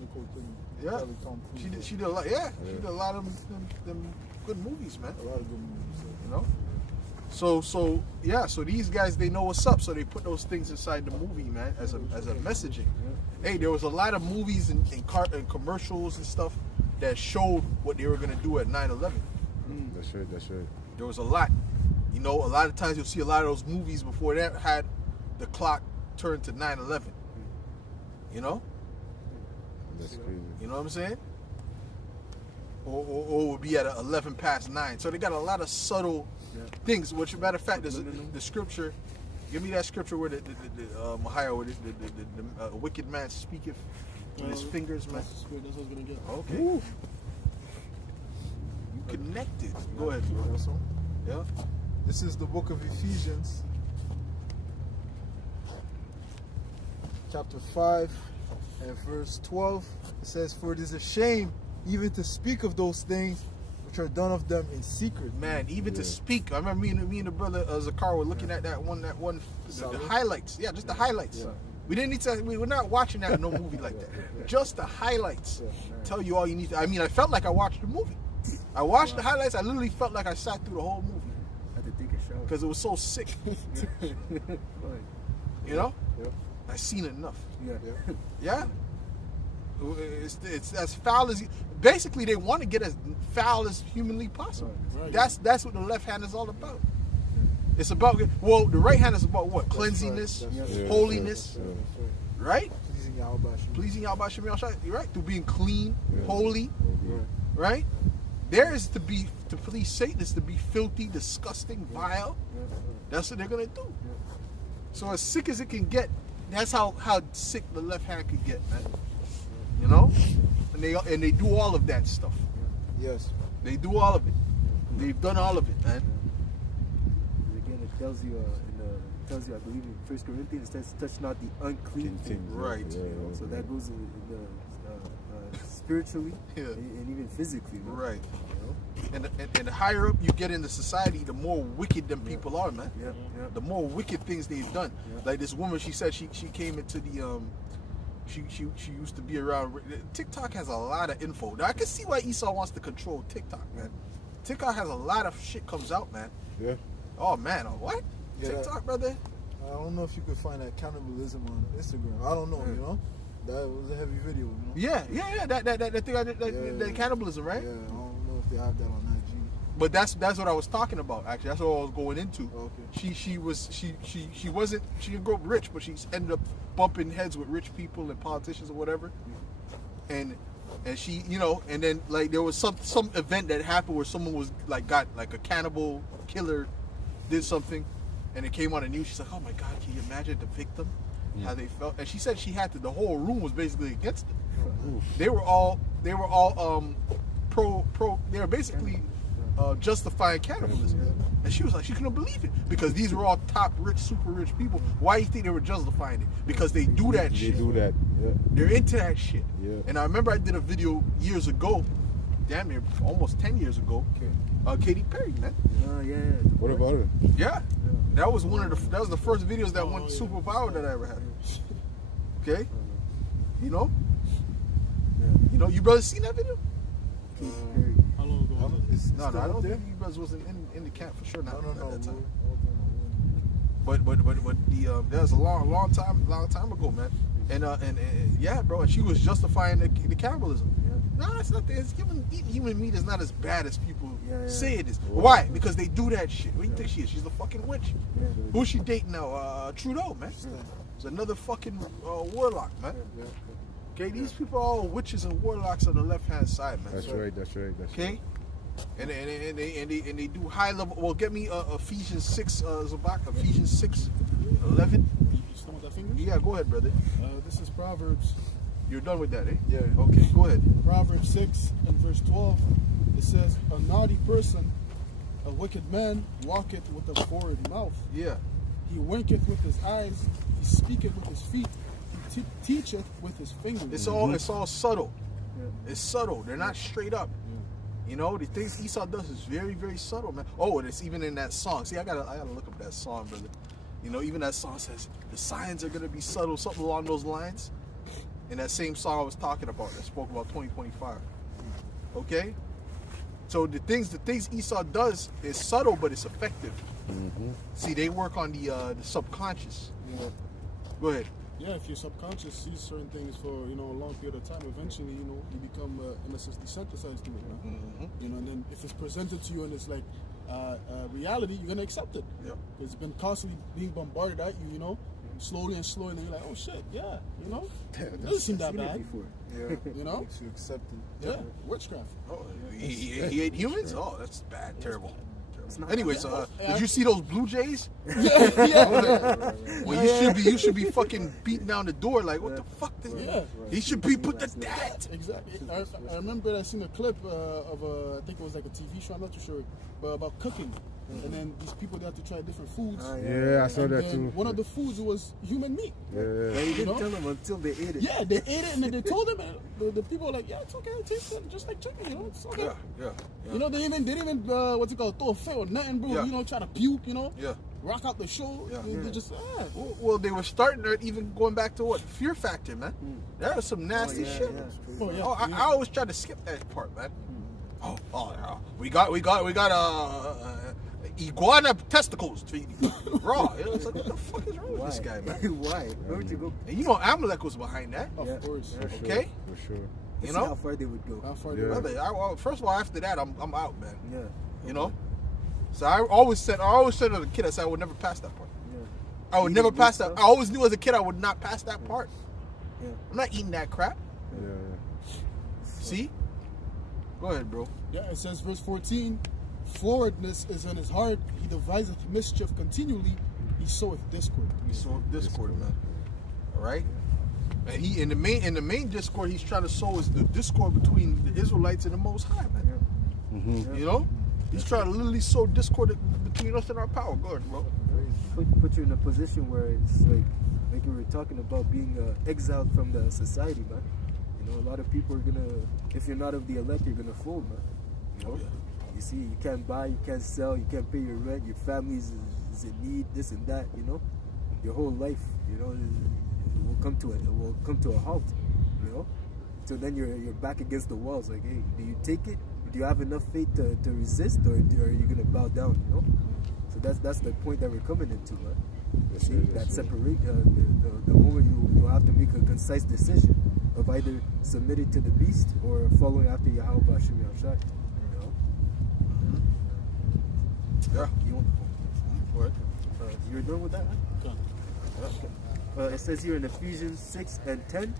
Nicole Kidman. Yeah. Probably Tom Cruise. She did a lot. Yeah, she did a lot of them good movies, man. A lot of good movies. You know. So these guys, they know what's up, so they put those things inside the movie, man, as a messaging. Hey, there was a lot of movies and commercials and stuff that showed what they were gonna do at 9/11. That's right. That's right. There was a lot. You know, a lot of times you'll see a lot of those movies before that had the clock turned to 9/11. You know? That's crazy. You know what I'm saying? Or it would be at 11 past 9. So they got a lot of subtle things. Which, matter of fact, there's the scripture. Give me that scripture where the Mahaya, where the wicked man speaketh with his fingers, man. That's what I was gonna get. Okay. You connected. Go ahead, bro. That's all. Yeah. This is the book of Ephesians, chapter 5 and verse 12. It says, "For it is a shame even to speak of those things which are done of them in secret." Man, even to speak. I remember me and the brother Zakar were looking at that one, the highlights. Yeah, just the highlights. Yeah. We didn't need to. We were not watching that no movie like that. Just the highlights tell you all you need to. I mean, I felt like I watched the movie. I watched the highlights. I literally felt like I sat through the whole movie I had to take a shower. because it was so sick. You know, Yeah. I seen enough. Yeah. Yeah. Yeah, it's as foul as. Basically, they want to get as foul as humanly possible. Right. That's what the left hand is all about. It's about, well, the right hand is about what? Cleansiness, That's right. Yeah, holiness, That's right. right? Pleasing Yahweh. Pleasing Yahweh Shem Yahshua, right? Through being clean, Yeah. holy, Right. right? There is to please Satan is to be filthy, disgusting, vile. That's what they're gonna do. So as sick as it can get, that's how sick the left hand could get, man. You know, and they do all of that stuff. Yes. They do all of it. They've done all of it, man. And again, it tells you, I believe in 1 Corinthians, it says, "Touch not the unclean thing." Right. You know, so that goes in the spiritually Yeah. and even physically. You know? Right. You know? And the higher up you get in the society, the more wicked them people are, man. Yeah. Yeah. The more wicked things they've done. Yeah. Like this woman, she said she came into the she used to be around. TikTok has a lot of info. Now I can see why Esau wants to control TikTok, man. TikTok has a lot of shit comes out, man. Yeah. Oh man, what? Yeah, TikTok, brother? I don't know if you could find that cannibalism on Instagram. I don't know, you know? That was a heavy video, you know? Yeah. That thing, that cannibalism, right? Yeah, I don't know if they have that on IG. But that's what I was talking about. Actually, that's what I was going into. Okay. She didn't grow up rich, but she ended up bumping heads with rich people and politicians or whatever. And she, you know, and then like there was some event that happened where someone was like got like a cannibal killer did something, and it came on the news. She's like, oh my God, can you imagine the victim, how they felt? And she said she had to. The whole room was basically against it. They were all pro. They were basically justifying cannibalism. And she was like, she couldn't believe it because these were all top rich, super rich people. Why do you think they were justifying it? Because they do that They shit. do that. Yeah. They're into that shit. Yeah. And I remember I did a video years ago, damn near almost 10 years ago. Katy Perry, man. Yeah. What about it? Yeah. That was that was the first videos that went super viral that I ever had. Okay? You know? You know, you brothers seen that video? How long ago was it? It's No, still I don't there? think you brothers wasn't in the camp for sure. Not No, at that time. no. But the that was a long time ago, man. And yeah, bro. And she was justifying the cannibalism. No, it's not. It's eating human meat is not as bad as people say it is. Why? Because they do that shit. What do you think she is? She's the fucking witch. Who's she dating now? Trudeau, man. It's another fucking warlock, man. Okay, these people are all witches and warlocks on the left hand side, man. That's right. That's right. That's Okay. And they do high level. Well, get me Ephesians 6, Zabak. Ephesians 6, 11. You still with that finger? Yeah, go ahead, brother. This is Proverbs. You're done with that, eh? Yeah. Okay, go ahead. Proverbs 6 and verse 12. It says, a naughty person, a wicked man, walketh with a forward mouth. Yeah. He winketh with his eyes. He speaketh with his feet. He teacheth with his fingers. It's all subtle. It's subtle. They're not straight up. You know, the things Esau does is very, very subtle, man. Oh, and it's even in that song. See, I gotta look up that song, brother. You know, even that song says the signs are gonna be subtle, something along those lines. In that same song I was talking about, that spoke about 2025. Okay? So the things Esau does is subtle, but it's effective. See, they work on the subconscious. Go ahead. Yeah, if your subconscious sees certain things for a long period of time, eventually you become in a sense desensitized to it. Man. You know, and then if it's presented to you and it's like reality, you're gonna accept it. Yep. It's been constantly being bombarded at you. You know, slowly and slowly, and then you're like, oh shit, yeah. You know, it doesn't seem that bad. Yeah. You know, Makes you accept it. yeah, witchcraft. Oh, he ate humans? Oh, that's bad, terrible. not Anyways, bad. did you see those Blue Jays? Yeah. Well, you should be fucking beating down the door like, what the fuck? Yeah. He should be put to death. Exactly. I remember I seen a clip of I think it was like a TV show, I'm not too sure, but about cooking. And then these people, they have to try different foods. Yeah, I saw And that then too. one of the foods was human meat. Yeah. Yeah, you didn't know? tell them until they ate it. Yeah, they ate it and then they told them, and the people were like, yeah, it's okay, it tastes just like chicken, you know, it's okay. Yeah. You know, they didn't even what's it called, throw a fit or nothing, bro. Yeah. You know, try to puke, you know, Yeah. rock out the show. Yeah. They just, Well, they were starting to even going back to what? Fear Factor, man. There was some nasty shit. Oh, yeah. Oh, I always try to skip that part, man. Oh, we got iguana testicles to eat raw. It's like, what the fuck is wrong with this guy, man? Why? Where would you go? And you know Amalek was behind that. of Yeah. course. For sure, Okay. For sure. You See how know? far they would go. How far Yeah. they Brother, first of all, after that, I'm out, man. Yeah. You know? So I always said as a kid, I said I would never pass that part. Yeah. I would never pass that. I always knew as a kid I would not pass that part. Yeah. I'm not eating that crap. Yeah. See? Go ahead, bro. Yeah, it says verse 14, forwardness is in his heart, he deviseth mischief continually, he soweth discord. He sow discord, man. All right. And he in the main discord he's trying to sow is the discord between the Israelites and the Most High, man. You know, he's trying to literally sow discord between us and our power. Go ahead, bro. Put you in a position where it's like we were talking about being exiled from the society, man. You know, a lot of people are gonna, if you're not of the elect, you're gonna fold, man. You know, you see, you can't buy, you can't sell, you can't pay your rent, your family is in need, this and that. You know, your whole life, you know, it will come to a halt. You know, so then you're back against the walls. Like, hey, do you take it? Do you have enough faith to resist, or are you gonna bow down? You know. So that's the point that we're coming into, man. Yes, See, sir, that yes, sir. separate the moment you have to make a concise decision of either submitting to the beast or following after Yahweh Bashim Yahshai. You know. Yeah. Go ahead. You're done with that, huh? Okay. It says here in Ephesians 6 and 10,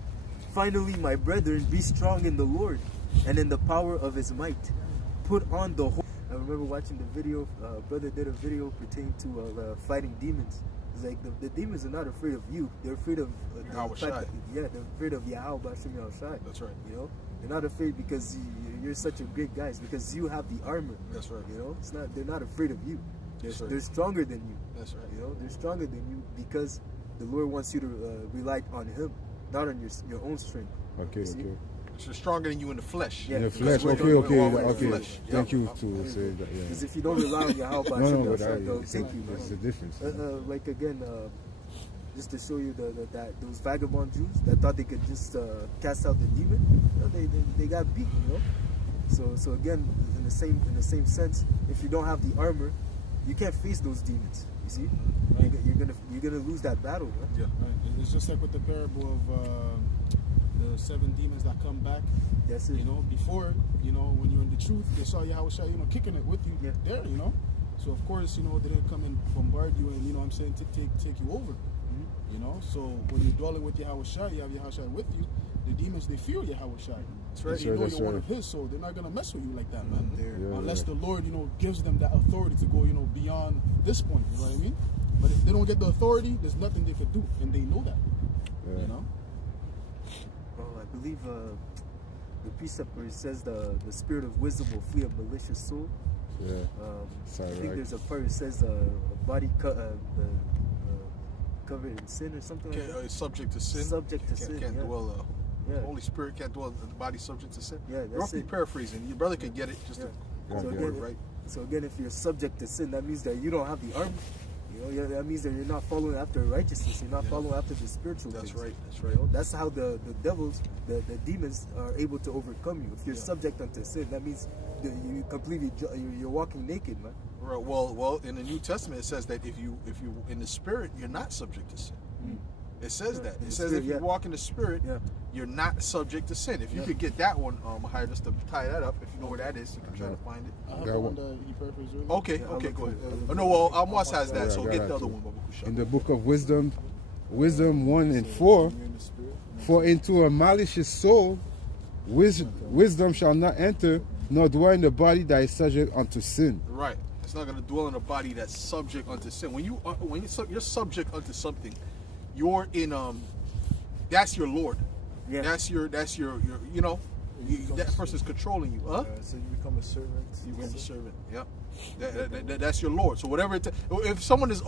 finally, my brethren, be strong in the Lord and in the power of his might. Put on the whole. I remember watching the video, brother did a video pertaining to fighting demons. It's like the demons are not afraid of you. They're afraid of Yahweh Shai. they're afraid of Yahweh Bashim Yahushai. That's right. You know, they're not afraid because you're such a great guy. It's because you have the armor. That's right. You know, they're not afraid of you. They're, right. they're stronger than you. That's right. You know, they're stronger than you because the Lord wants you to rely on Him, not on your own strength. Okay, See? okay. So stronger than you in the flesh. Yeah. In the because flesh. we're Okay, all in okay, the okay. flesh. Thank you Yep. to say that. Yeah. Because if you don't rely on Yahweh, No, no, but they'll it's take you. the difference. Like again, just to show you that those vagabond Jews that thought they could just cast out the demon, you know, they got beat. You know, so again, in the same sense, if you don't have the armor, you can't face those demons. You see, you're gonna lose that battle. Man. Yeah. Right. It's just like with the parable of the 7 demons that come back. That's it. You know, before, you know, when you're in the truth, they saw Yahweh Shai, you know, kicking it with you Yeah. there, you know. So of course, you know, they didn't come and bombard you and, you know what I'm saying, to take you over. You know, so when you're dwelling with Yahweh Shai, you have Yahweh Shai with you. The demons, they fear Yahweh Shai. That's right. They know That's you're one right. of His, so they're not gonna mess with you like that, man. Yeah, Unless yeah. the Lord, you know, gives them that authority to go, you know, beyond this point. You know what I mean? But if they don't get the authority, there's nothing they can do, and they know that. Yeah. You know. Oh, I believe the precept where it says the spirit of wisdom will flee a malicious soul. Yeah. I think right. there's a part that says a body covered in sin or something like that. It's subject to sin. Subject to sin. Can't yeah. dwell. Yeah. The Holy Spirit can't dwell in the body subject to sin. Yeah, that's Roughly it. paraphrasing. Your brother can get it. Just Yeah. to So Yeah, again, right. so again, if you're subject to sin, that means that you don't have the armor. You know, that means that you're not following after righteousness. You're not Yeah. following after the spiritual That's things. right. That's You right. know, that's how the devils, the demons are able to overcome you. If you're Yeah. subject unto sin, that means that you completely you're walking naked, man. Right. Well, in the New Testament it says that if you in the Spirit, you're not subject to sin. It says that. In It the says Spirit, if you yeah. walk in the Spirit, Yeah. you're not subject to sin. If you could get that one, Mahir, just to tie that up, if you know where that is, you can try to find it. I have That the one. one that he paraphrased earlier. Okay, Yeah, okay, I'll go look ahead. for it. Oh, no, well, Amos has that, Yeah, so I get got the other to. one, Baba Kusha. In the book of Wisdom 1 and 4, You're in the spirit. for into a malicious soul, wisdom shall not enter, nor dwell in the body that is subject unto sin. Right. It's not going to dwell in a body that's subject unto sin. When you're subject unto something, you're in that's your Lord. Yeah. That's your you know, that person's controlling you, huh? So you become a servant. You become a servant. Yep. That's your Lord. So whatever if someone is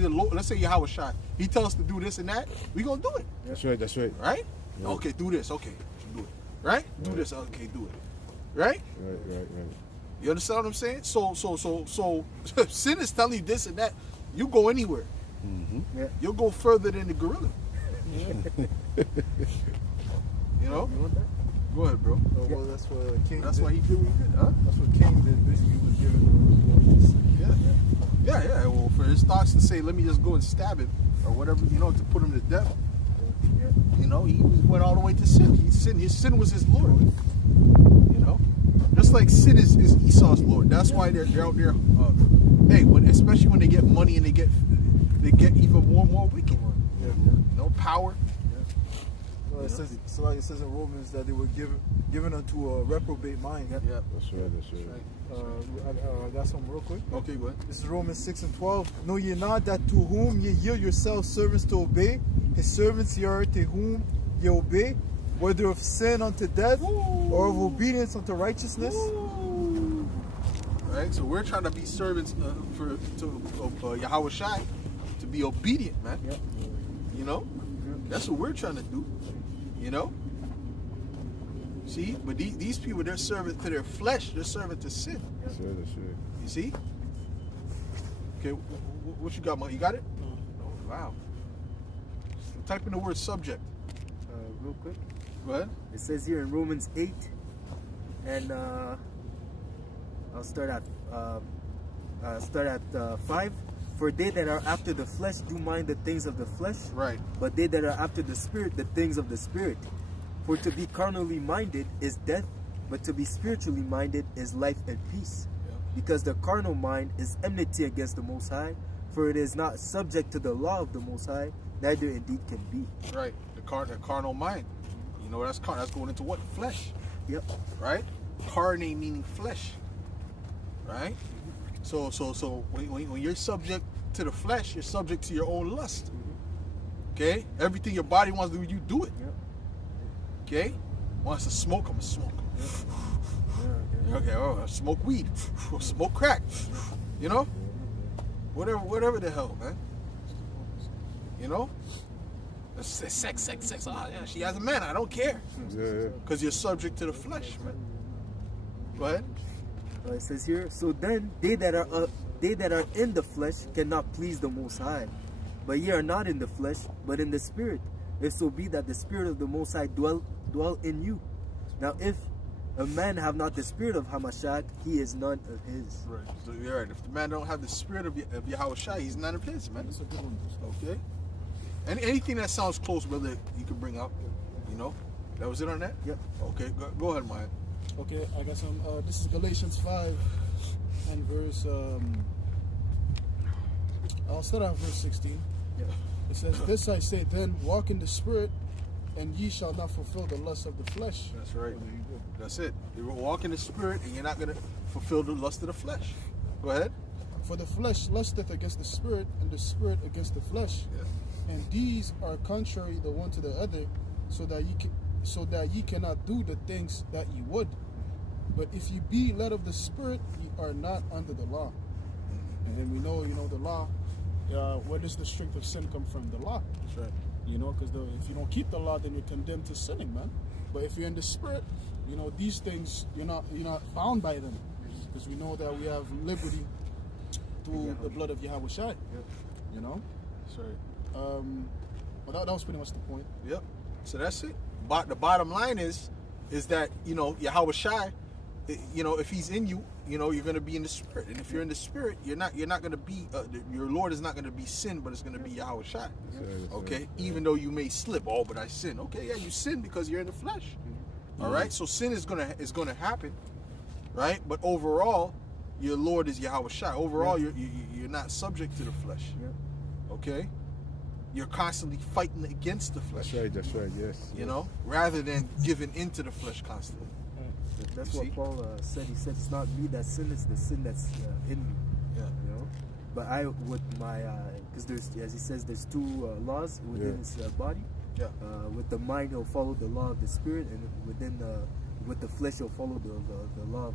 your Lord, let's say Yahweh Shai, he tells us to do this and that, we gonna do it. That's right, that's right. Right? Okay, do this. Okay, do it. Right? Do this. Okay, do it. Right? Right. You understand what I'm saying? So sin is telling you this and that. You go anywhere. Yeah. You'll go further than the gorilla. You know? You want that? Go ahead, bro. Oh, well, that's what King That's did. why he did what he did, huh? That's what King did. Basically, he was given. Yeah. Well, for his thoughts to say, let me just go and stab him or whatever, you know, to put him to death. Yeah. You know, he went all the way to sin. His sin was his Lord. You know, just like sin is Esau's Lord. That's why they're out there. Especially when they get money and they get even more and more wicked. Yeah. No power. Well, it says, so like it says in Romans that they were given unto a reprobate mind. Yeah. That's right. I got something real quick. Okay, go ahead. This is Romans 6 and 12. Know ye not that to whom ye yield yourselves servants to obey, his servants ye are to whom ye obey, whether of sin unto death or of obedience unto righteousness? Right. So we're trying to be servants to Yahweh Shai, to be obedient, man. Yeah. You know, that's what we're trying to do. You know. See, but these people, they're serving to their flesh. They're serving to sin. That's right. You see? Okay, what you got, Mike? You got it? Oh, wow. Type in the word subject. Real quick. Go ahead. It says here in Romans 8, and I'll start at 5. For they that are after the flesh do mind the things of the flesh, Right. but they that are after the Spirit, the things of the Spirit. For to be carnally minded is death, but to be spiritually minded is life and peace. Yeah. Because the carnal mind is enmity against the Most High, for it is not subject to the law of the Most High, neither indeed can be. Right. The carnal mind. You know that's that's going into what? Flesh. Yep. Right? Carne meaning flesh. Right? So when you're subject to the flesh, you're subject to your own lust. Okay? Everything your body wants to do, you do it. Yep. Okay? Wants to smoke, I'm gonna smoke. Yeah. Okay, smoke weed. Smoke crack. You know? whatever the hell, man. You know? Sex. Oh, yeah, she has a man. I don't care. Yeah. Because you're subject to the flesh, man. Go ahead. It says here, so then they that are in the flesh cannot please the Most High. But ye are not in the flesh, but in the Spirit. If so be that the Spirit of the Most High dwell in you. Now if a man have not the Spirit of Hamashiach, he is none of his. Right. So you're right. If the man don't have the spirit of Yahweh Shai, he's none of his, man. That's a good one. Okay. And anything that sounds close, brother, you can bring up. You know? That was it on that? Yep. Okay, go ahead, Maya. Okay, I got some. This is Galatians 5 and verse. I'll start off verse 16. Yeah. It says, "This I say then, walk in the Spirit, and ye shall not fulfill the lust of the flesh." That's right. That's it. You will walk in the spirit and you're not going to fulfill the lust of the flesh. Go ahead. For the flesh lusteth against the Spirit, and the Spirit against the flesh. Yeah. And these are contrary the one to the other, so that ye cannot do the things that ye would. But if you be led of the Spirit, ye are not under the law. And then we know, the law. Where does the strength of sin come from? The law. That's right. Because if you don't keep the law, then you're condemned to sinning, man. But if you're in the Spirit, these things you're not bound by them, because we know that we have liberty through the blood of Yahweh Shai. Yep. That's right. Well, that was pretty much the point. Yep. So that's it. But the bottom line is that Yahweh Shai, if he's in you, you're going to be in the spirit, and if you're in the spirit, you're not going to be your Lord is not going to be sin, but it's going to be Yahweh Shai. Okay, even though you may slip, but I sin. Okay, yeah, you sin because you're in the flesh. All right, so sin is gonna happen, right? But overall, your Lord is Yahweh Shai. Overall, you're not subject to the flesh. Okay, you're constantly fighting against the flesh. That's right, yes. Rather than giving into the flesh constantly. That's You what see? Paul said. He said, "It's not me that sin; it's the sin that's in me." Yeah. But I, with my, because there's, as he says, there's two laws within his body. Yeah. With the mind, he'll follow the law of the spirit, and with the flesh, he'll follow the law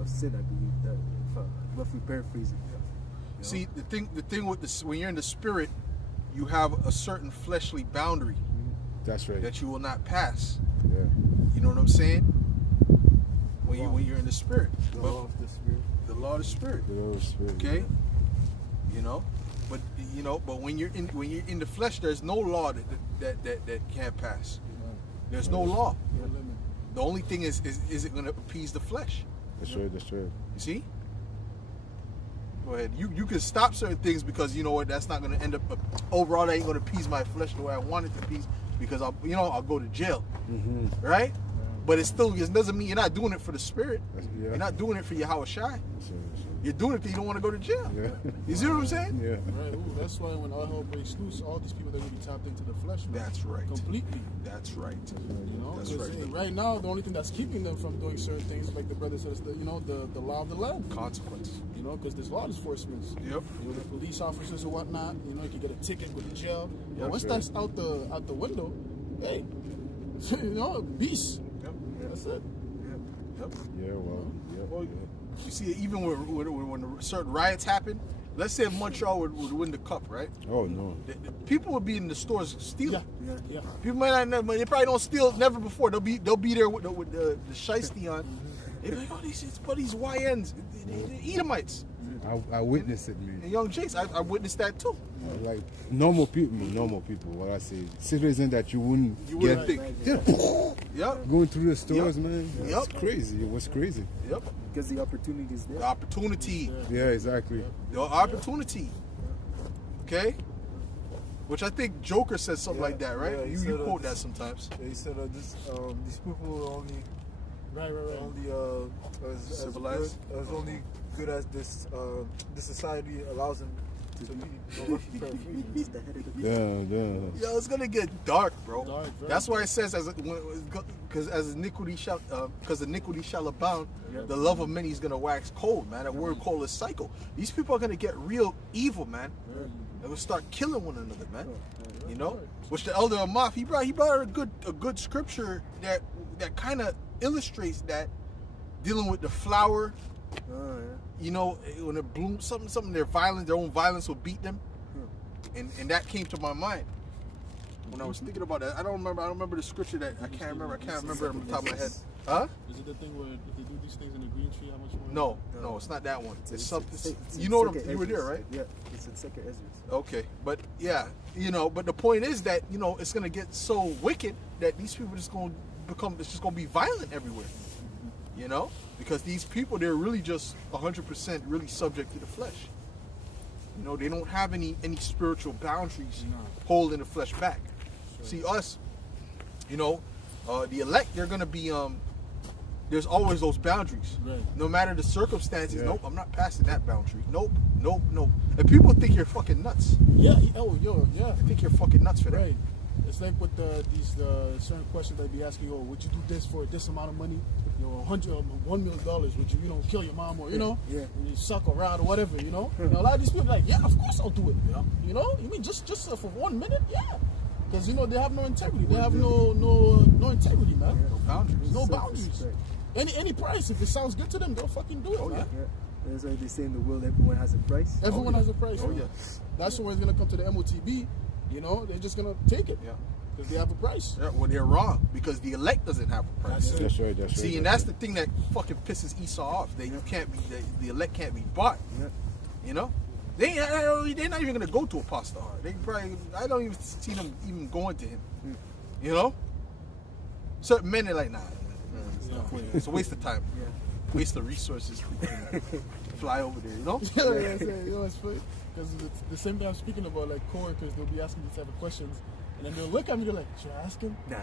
of sin. I believe that, if roughly paraphrasing. See, the thing with this, when you're in the spirit, you have a certain fleshly boundary That's right. that you will not pass. Yeah. You know what I'm saying? When you're in the spirit, The But law of the Spirit. the law of the spirit. The Lord Spirit. Okay. But when you're in the flesh, there's no law that can't pass. There's no law. The only thing is it going to appease the flesh? That's right. You see? Go ahead. You can stop certain things because you know what, that's not going to end up overall. That ain't going to appease my flesh the way I want it to appease, because I'll go to jail, right? But it doesn't mean you're not doing it for the spirit. Yeah. You're not doing it for Yahweh Shai. That's right. You're doing it because you don't want to go to jail. Yeah. You see what I'm saying? Yeah. Right. Ooh, that's why when all hell breaks loose, all these people they're gonna be tapped into the flesh. Man. That's right. Completely. That's right. That's 'Cause, right. right now, the only thing that's keeping them from doing certain things, like the brother says, the law of the land. Consequence. Because there's law enforcement. Yep. The police officers or whatnot. You can get a ticket with the jail. Yep, But once sure. that's out the window, hey, beast. Yep. That's it. Yep. Yeah. Well. Well, Yeah. you see, even when certain riots happen, let's say if Montreal would win the cup, right? Oh no. The people would be in the stores stealing. Yeah. People might not. They probably don't steal never before. They'll be there with the shiesty on. They be like, oh, these YNs, the Edomites, I witnessed it, and man. young Jakes. I witnessed that too. Like normal people. What I say, citizens that you wouldn't You get. wouldn't think. Yeah. Yep. Going through the stores, Yep. man. Yep. It's crazy. It was crazy. Yep. Because the opportunity is The there. opportunity. Yeah. Exactly. The opportunity. Okay. Which I think Joker says something like that, right? Yeah, he you said quote this- that sometimes. They said these people are only Right. as Civilized? good, as only good as this society allows them to be. It's the head of the Yeah. Yo, it's gonna get dark, bro. Dark, very That's why it says because iniquity shall abound, the love of many is gonna wax cold, man. That word cold is cycle. These people are gonna get real evil, man. They're gonna start killing one another, man. Which the elder Amath, he brought a good scripture that kind of illustrates that, dealing with the flower Oh, You know, when it blooms, something their own violence will beat them, and that came to my mind when I was thinking about that. I don't remember the scripture that I can't remember it on the top of my head. Huh? Is it the thing where if they do these things in the green tree, how much more? No, it's not that one. It's something. it's You know what Second you were there, Esdras. right? Yeah, it's in Second Esdras. Okay, but yeah, you know, but the point is that you know it's gonna get so wicked that these people just gonna become. It's just gonna be violent everywhere. You know, because these people they're really just 100% really subject to the flesh. You know, they don't have any spiritual boundaries holding the flesh back. See us, you know, the elect they're gonna be there's always those boundaries. Right. No matter the circumstances, Yeah. nope, I'm not passing that boundary. Nope. And people think you're fucking nuts. Yeah. Yeah. I think you're fucking nuts for that. Right. It's like with these certain questions they be asking. Oh, would you do this for this amount of money? You know, $1 million. Would you, kill your mom or Yeah. when you suck around or whatever? You know, a lot of these people are like, yeah, of course I'll do it. You know, you mean just for 1 minute? Yeah. Because they have no integrity. They have no integrity, man. No boundaries. No Self-respect. boundaries. Any price, if it sounds good to them, they'll fucking do it. Oh, man. yeah. Yeah. That's why they say in the world everyone has a price. Everyone has a price. Oh, man. yeah. That's when it's gonna come to the MOTB. They're just gonna take it. Yeah. Because they have a price. Yeah, well, they're wrong because the elect doesn't have a price. That's it. That's right. That's right. See, and that's the thing that fucking pisses Esau off. That you can't be, the elect can't be bought. Yeah. You know, they're not even gonna go to Apostle Hart. They probably, I don't even see them even going to him. You know, certain men are like, nah, it's not point. It's a waste of time. Yeah. Waste of resources. Fly over there. You know. It's funny. Because the same thing I'm speaking about, like coworkers, they'll be asking these type of questions. And then they'll look at me, they're like, should I ask him? Nah.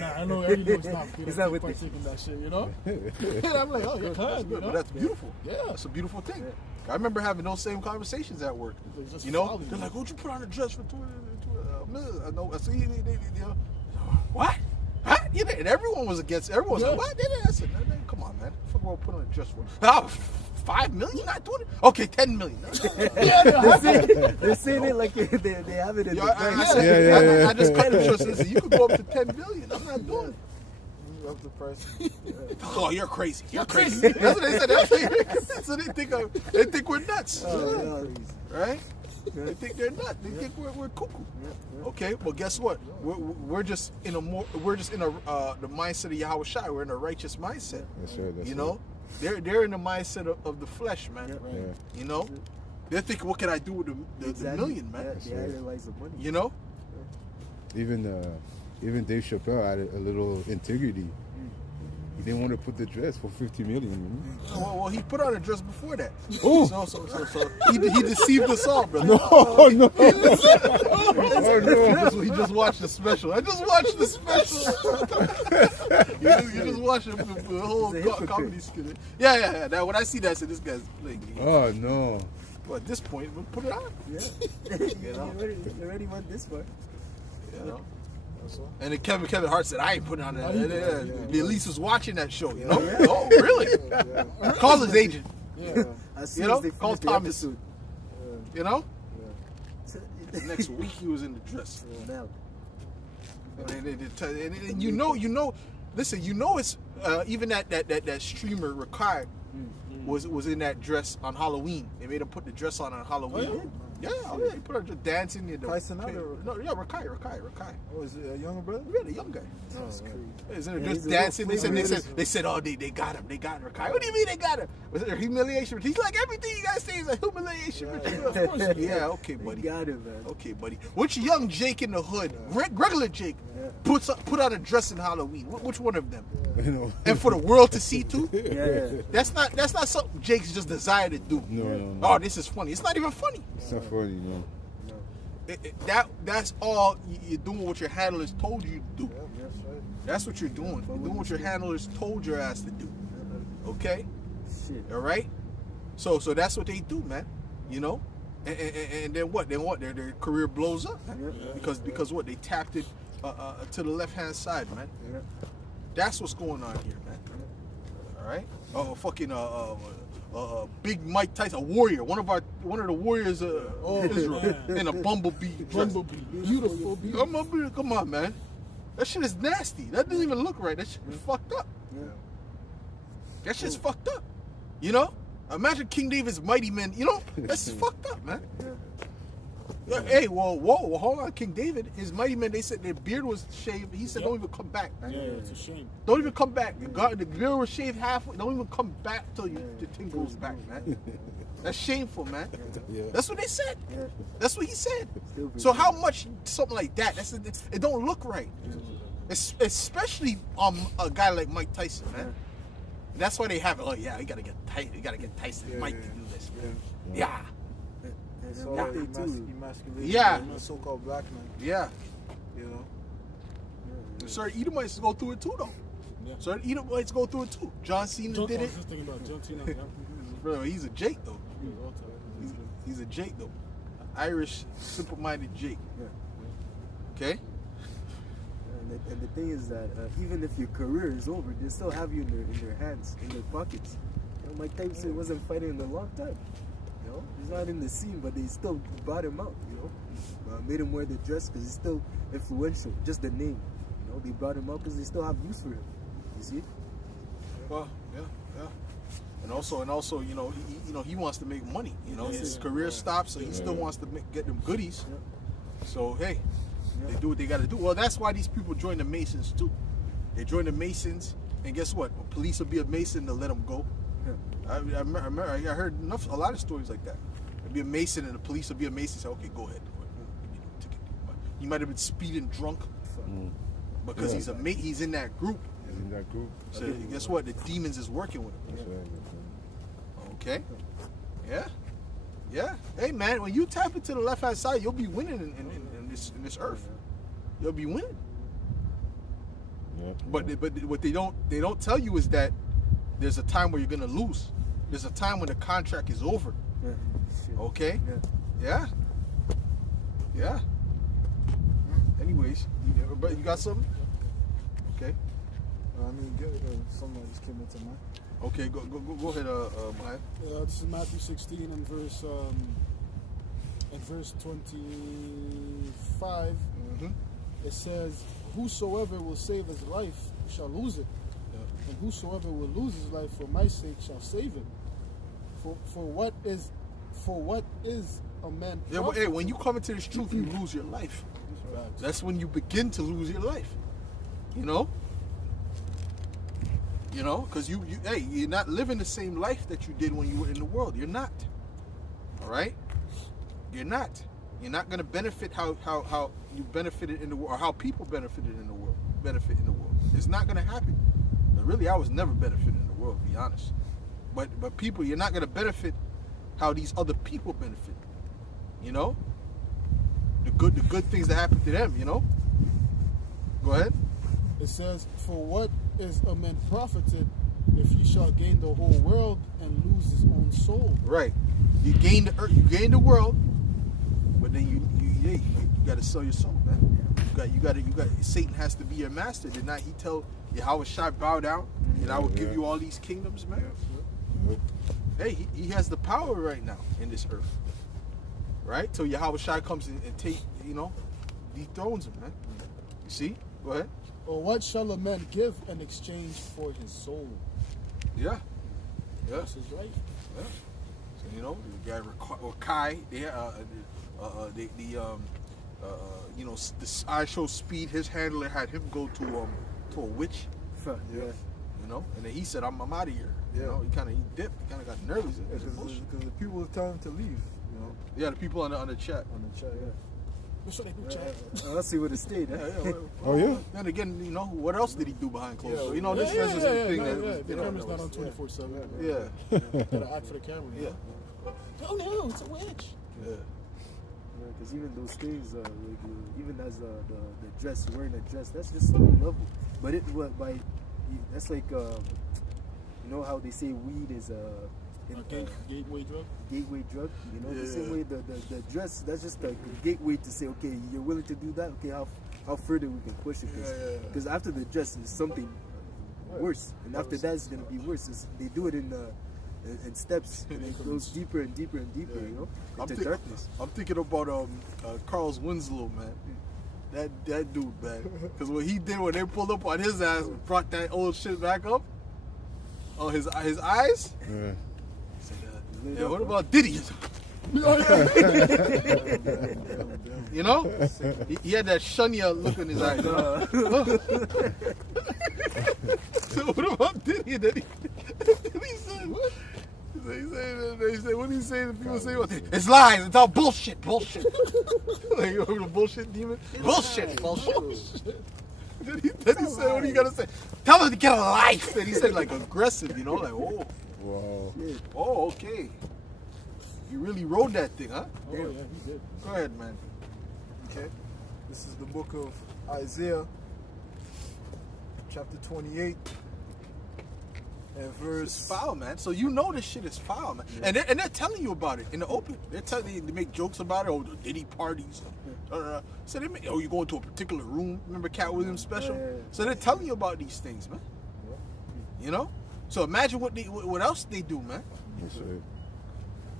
Nah, I already know it's not. It's not with me. partaking that shit, And I'm like, oh, you can, But that's beautiful. Yeah. That's a beautiful thing. I remember having those same conversations at work. It's just You know, folly, they're man. like, "Would you put on a dress for 2 million?" I know. I see. What? Huh? You know, and everyone was against. Everyone was like, "What?" I said, no, come on, man. Fuck, we'll put on a dress for 5 million. You're not doing it. Okay, 10 million. They're saying it like they have it in the price. I just cut the trust. Listen, you could go up to 10 billion. I'm not doing it. Up the price. Oh, you're crazy. You're crazy. That's what they said. So they think we're nuts. Oh, Right? They think they're nuts. They think we're cuckoo. Okay, well, guess what? We're just in the mindset of Yahweh Shai. We're in a righteous mindset. That's right. That's You know, they're in the mindset of the flesh, man. Yeah. Yeah. You know, they're thinking, what can I do with the million, man? Yeah, they idolize the money. You know, Even Dave Chappelle had a little integrity. He didn't want to put the dress for 50 million. well, he put on a dress before that. Oh. So he deceived us all, brother. Oh no! He just watched the special. I just watched the special. you just watched the whole He's a hypocrite. comedy skit. Yeah. Now, when I see that, I say, this guy's playing games. Oh no! Well, at this point, we'll put it on. Yeah. You know? You already went this far. You know? And then Kevin Hart said, I ain't putting on that. The Elise was watching that show, you know? Yeah. Oh, really? Call his agent, Yeah. As soon You know, as they call finish the Thomas. episode. you know? Yeah. Next week he was in the dress. Now. And you know, listen, you know it's, even that streamer, Rakai, was in that dress on Halloween. They made him put the dress on Halloween. Oh, Yeah, he put her just dancing. Tyson Allen or Rakai. Oh, is it a younger brother? Yeah, the young guy. That's crazy. Isn't Yeah, it just he's a little dancing? They said, oh, they got him. They got Rakai. What do you mean they got him? Was it a humiliation? He's like, everything you guys say is a humiliation. Yeah, okay, buddy. You got it, man. Okay, buddy. Which young Jake in the hood, regular Jake, Yeah. put on a dress in Halloween? Which one of them? You know. And for the world to see too? Yeah. That's not something Jake's just desire to do. No. Oh, this is funny. It's not even funny. It's not funny, no. That's all you're doing. What your handlers told you to do. Yes, right. That's what you're doing. You're doing what your handlers told your ass to do. Okay? Shit. All right? So that's what they do, man. You know? And then what? Their career blows up, man. Yeah. Because what? They tapped it to the left-hand side, man. Yeah. That's what's going on here, man. All right? Fucking Big Mike Tyson, a warrior, one of the warriors of Israel, man. in a bumblebee dress. Bumblebee. Beautiful. Come on, man. That shit is nasty. That doesn't even look right. That shit is fucked up. Yeah. That shit's fucked up. You know? Imagine King David's mighty men. You know, that's fucked up, man. Yeah, hey, well, hold on. King David, his mighty men, they said their beard was shaved. He said, Yep. don't even come back. Man. Yeah, it's a shame. Don't even come back. The beard was shaved halfway. Don't even come back till the thing goes back, man. That's shameful, man. Yeah. That's what they said. Yeah. That's what he said. Still be So right. how much something like that? It don't look right. Especially a guy like Mike Tyson, man. That's why they have it. Oh yeah, you gotta get tight. You gotta get Tyson. Yeah, Mike yeah. to do this, man. Yeah. It's And all what they do, emasculation. Yeah. You know, so-called black man. Yeah. You know. Certain Edomites go through it too, though. Yeah. Certain Edomites go through it too. John Cena John, did I it. was just thinking about John Cena. Yeah. Bro, he's a Jake though. He was all time. He's a Jake though. Irish, simple-minded Jake. Yeah. Okay. And the thing is that even if your career is over, they still have you in their hands, in their pockets. You know, Mike Tyson wasn't fighting in a long time. You know, he's not in the scene, but they still brought him out. You know, made him wear the dress because he's still influential. Just the name. You know, they brought him out because they still have use for him. You see? Well, yeah. And also, you know, he wants to make money. You know, his career stops, so he still wants to get them goodies. Yeah. So hey, they do what they got to do. Well, that's why these people join the Masons too. They join the Masons, and guess what? Police will be a Mason to let them go. Yeah. I remember I heard a lot of stories like that. There'd be a Mason, and the police will be a Mason. Say, okay, go ahead. You might have been speeding drunk because Yeah. he's a mate. He's in that group. He's in that group. So guess what? The demons is working with him. That's right. Okay. Yeah. Yeah. Hey man, when you tap into the left hand side, you'll be winning in this earth. You'll be winning. Yeah. But what they don't tell you is that there's a time where you're gonna lose. There's a time when the contract is over. Yeah. Shit. Okay. Yeah. Yeah. Anyways, but you got something? Okay. I mean, something that just came into mind. Okay. Go ahead, Maya. This is Matthew 16 and verse 25. Mm-hmm. It says, "Whosoever will save his life shall lose it, and whosoever will lose his life for my sake shall save it. For what is a man?" Yeah, but hey, when you come into this truth, you lose your life. That's when you begin to lose your life. You know? You know, because you're not living the same life that you did when you were in the world. You're not. All right? You're not. You're not going to benefit how you benefited in the world, or how people benefited in the world. Benefit in the world. It's not going to happen. But really, I was never benefited in the world, to be honest. But people, you're not going to benefit how these other people benefit. You know? The good things that happen to them, you know? Go ahead. It says, "For what is a man profited if he shall gain the whole world and lose his own soul?" Right. You gain the earth, you gain the world, but then you got to sell your soul, man. You got Satan has to be your master. Did not he tell Yahweh Shai, bow down and I will give you all these kingdoms, man? Hey, he has the power right now in this earth. Right? Till Yahweh Shai comes and take, dethrones him, man. You see? Go ahead. Or what shall a man give in exchange for his soul? Yeah. Yeah. This is right. Yeah. So, the guy Kai, I Show Speed, his handler had him go to a witch, Fuck, yeah. and then he said, I'm out of here. Yeah. He dipped, he kind of got nervous. Because the people were telling him to leave, Yeah, the people on the chat. on the chat, yeah. What should I do, Chad? Let's see what it stayed. Yeah, Eh? yeah, Oh, yeah? Then again, what else did he do behind closed doors? Yeah, This is a thing that was, the camera's not on 24/7. yeah, Gotta act for the camera. yeah, Oh no, it's a witch. yeah. Because even those things, even as the dress, wearing a dress, that's just a whole level. But that's like, how they say weed is Gateway drug. gateway drug. The Yeah. same way the dress, that's just a gateway to say, okay, you're willing to do that. Okay, how further we can push it? Yeah. Because after the dress is something worse, and after that it's gonna be worse. They do it in steps, and it goes deeper and deeper and deeper. Into darkness. I'm thinking about Carl's Winslow, man. That dude, man. Because what he did when they pulled up on his ass and brought that old shit back up, oh, his eyes. Yeah. Said, Yeah, what about Diddy? You know? He had that Shunya look in his eyes. So what about Diddy? Then he said, what? He said, what do you say? The people say, what? It's lies. It's all bullshit. Bullshit. Like, you remember the bullshit demon? Bullshit. Then he said, what do you got to say? Tell him to get a life. Then he said, like, aggressive, you know? Like, oh. Wow. Oh, okay. You really rode that thing, huh? Oh, yeah, he did. Go ahead, man. Okay. This is the book of Isaiah, chapter 28, and It's verse. foul, man. So you know this shit is foul, man. And they're telling you about it in the open. They're telling you, they make jokes about it. Oh, the Diddy parties. So they make, oh, you go into a particular room. Remember Cat Williams special? Yeah. So they're telling you about these things, man. You know? So imagine what else they do, man. That's right.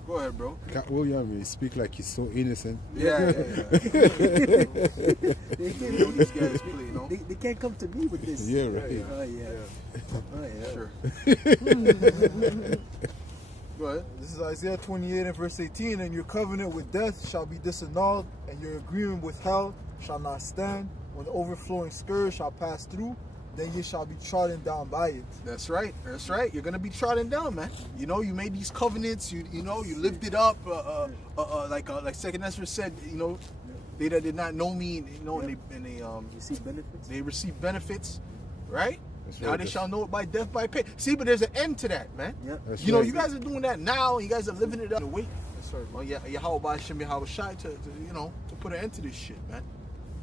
Go ahead, bro. Cat William, he speak like he's so innocent. Yeah. They You know these guys play, you know? They can't come to me with this. Yeah, right. Oh yeah. Oh yeah. Sure. Go ahead. This is Isaiah 28 and verse 18. And your covenant with death shall be disannulled, and your agreement with hell shall not stand. When the overflowing scourge shall pass through, then ye shall be trodden down by it. That's right. That's right. You're gonna be trodden down, man. You know, you made these covenants. You know, you lived it up. Like Second Ezra said, you know, they that did not know me, you know, and they Receive benefits. they receive benefits, right? That's Now right, they that's- shall know it by death by pain. See, but there's an end to that, man. Yep. That's You know, right. you guys are doing that now. You guys are living it up. To wait, well, Yahweh Shem Yahweh Shai to you know to put an end to this shit, man.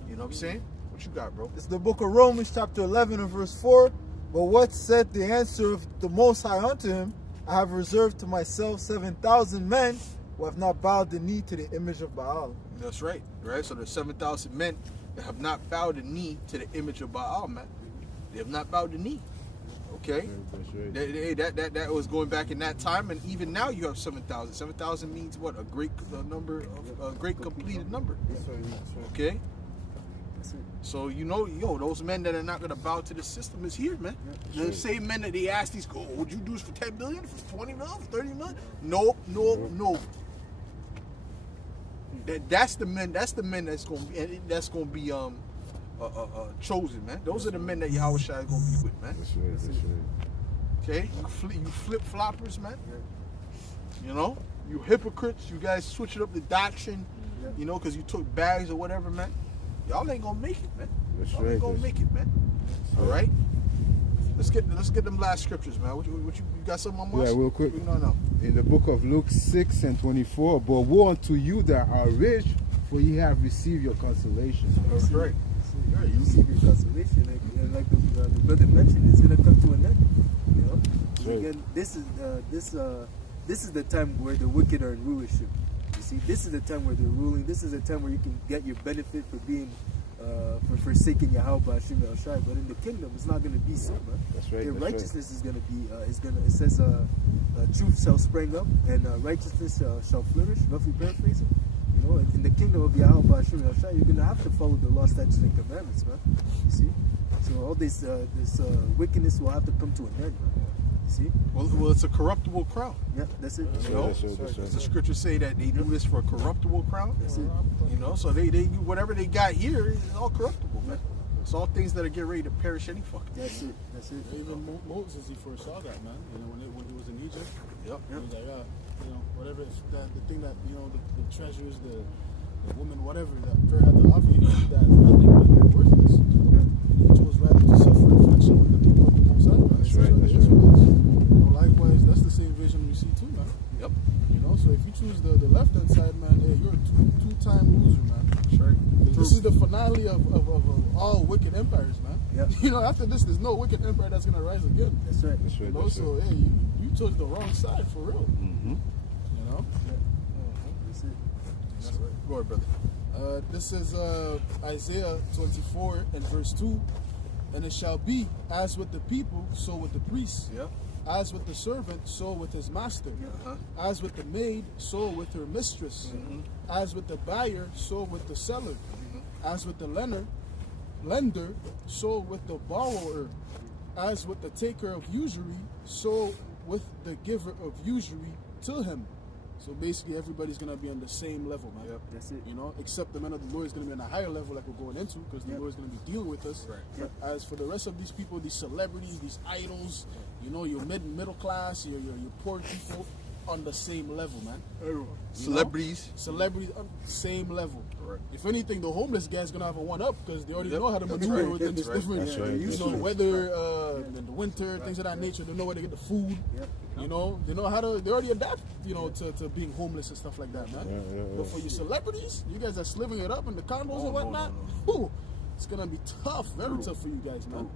You know what I'm saying? What you got, bro? It's the book of Romans, chapter 11 and verse 4. But what said the answer of the Most High unto him? I have reserved to myself 7,000 men who have not bowed the knee to the image of Baal. That's right, right? So there's 7,000 men that have not bowed the knee to the image of Baal, man. They have not bowed the knee. Okay? That's right. That was going back in that time, and even now you have 7,000. 7,000 means what? A great number, a great completed number. Okay? That's it. So you know, those men that are not gonna bow to the system is here, man. The same men that they ask these, oh, would you do this for 10 million, for 20 million, for 30 million? Nope. That's the men that's gonna be chosen, man. Those are the men that Yahweh Shai is gonna be with, man. That's right. That's right. Okay? You flip floppers, man. You know? You hypocrites, you guys switching up the doctrine, you know, because you took bags or whatever, man. Y'all ain't gonna make it, man. That's Y'all right. ain't gonna make it, man. All right? Let's get them last scriptures, man. What you got something on Yeah, real quick. No. In the book of Luke 6 and 24, but woe unto you that are rich, for ye have received your consolation. That's right. Right, you receive your consolation, like the brother mentioned, it's gonna come to an end. You know, Right. again, this is the time where the wicked are in rulership. You see, this is the time where they're ruling. This is the time where you can get your benefit for being for forsaking Yahweh Hashem El Shai. But in the kingdom, it's not gonna be so, man. That's right. Your That's right. righteousness is gonna be it says truth shall spring up and righteousness shall flourish. Roughly paraphrasing. You know, in the kingdom of Yahweh Hashem El Shai, you're gonna have to follow the law, statutes, and commandments, man. You see, so all this wickedness will have to come to an end, man. You see, Well, it's a corruptible crown. yeah, that's it. That's You know? right. That's right. That's Does the right. scripture say that they do this for a corruptible crown? That's it. You know, so they whatever they got here is all corruptible, man. It's all things that are getting ready to perish any fucking. That's it. That's it. Even Moses, he foresaw that, man. You know, when he was in Egypt, Yep. he was like, you know, whatever, the thing that, you know, the treasures, the woman, whatever that Pharaoh had to offer you, that thing was very worthless. He chose rather to suffer affliction with the people of the Most High, man. That's right, the that's Israelites. You know, likewise, that's the same vision we see too, man. Yep. You know, so if you choose the left hand side, man, hey, you're a two-time loser, man. That's right. This is the finale of all wicked empires, man. Yep. You know, after this, there's no wicked empire that's gonna rise again. That's right. That's You right. know, That's so right. hey, you chose the wrong side for real. Mm-hmm. You know, That's it. That's right. Go ahead, brother. this is Isaiah 24 and verse 2. And it shall be as with the people, so with the priests. Yep. As with the servant, so with his master. Uh-huh. As with the maid, so with her mistress. As with the buyer, so with the seller. As with the lender, so with the borrower. As with the taker of usury, so with the giver of usury to him. So basically, everybody's gonna be on the same level, man. Yep. That's it. You know, except the men of the Lord is gonna be on a higher level, like we're going into, because the Lord is gonna be dealing with us. Right. But as for the rest of these people, these celebrities, these idols, you know, your middle class, your poor people, on the same level, man. Celebrities. Celebrities on the same level. Correct. If anything, the homeless guy's gonna have a one up because they already Yep. know how to That's maneuver right. within That's this right. different, That's right. you That's know, true. weather, in the winter, things of that nature. They know where to get the food. Yep. You know, they know how to. They already adapt, you know, to being homeless and stuff like that, man. Yeah. But for you celebrities, you guys that's living it up in the condos Oh, and no, whatnot, no, whew, it's gonna be tough, very tough for you guys, man.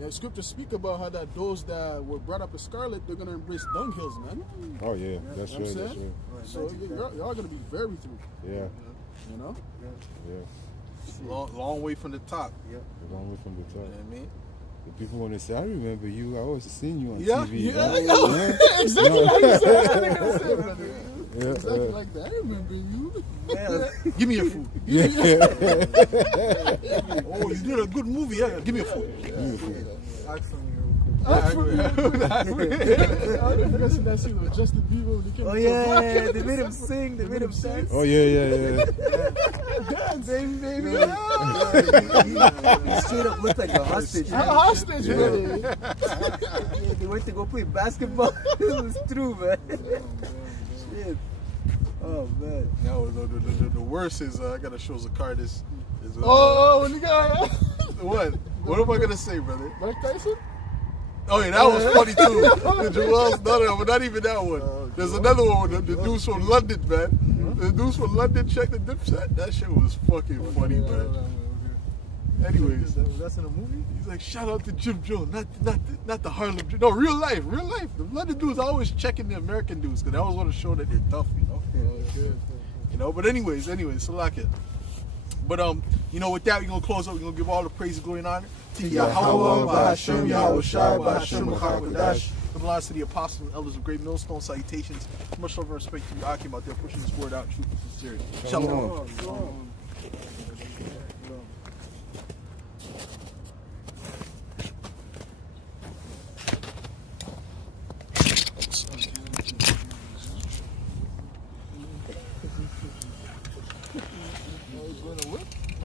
Yeah, scriptures speak about how that those that were brought up as scarlet, they're gonna embrace dunghills, man. Oh yeah, that's You right. know what I'm That's saying? right. So y'all gonna be very through, Yeah, you know. yeah. Long way from the top. Yep. A long way from the You know top. what I mean? The people want to say, I remember you. I always seen you on Yeah, TV. yeah, Yeah. exactly like you said, brother. Yeah, Exactly like that. I remember you. Give me your food. yeah. Oh, you did a good movie. Yeah, give me your food. Ask them I didn't guess that scene with Justin Bieber when he came Oh to yeah, they made him sing. They made him dance. Oh yeah. dance, baby. He straight up looked like a hostage. A hostage, brother. Yeah, they went to go play basketball. It was true, man. Shit. Oh man. No, the worst is I gotta show Zacardis. Oh, when you got What? What am I gonna say, brother? Mike Tyson? Oh yeah, that was funny too. The Joel's, no, but not even that one. There's another one with the dudes from London, man. The dudes from London check the Dipset. That shit was fucking funny, man. Anyways, That's in a movie? he's like, shout out to Jim Jones, not the Harlem. No, real life. The London dudes are always checking the American dudes because they always want to show that they're tough, you know. You know, but anyways, Salakia. But you know, with that, we're gonna close up. We're gonna give all the praise, glory, and honor to Yahweh, Bahashem, Yahweh Shai, Bahashem, Chakadash. The belongs to the apostles and elders of Great Millstone. Salutations. Much love and respect to you, Akim, out there pushing this word out, truth and sincerity. Shalom. Oh,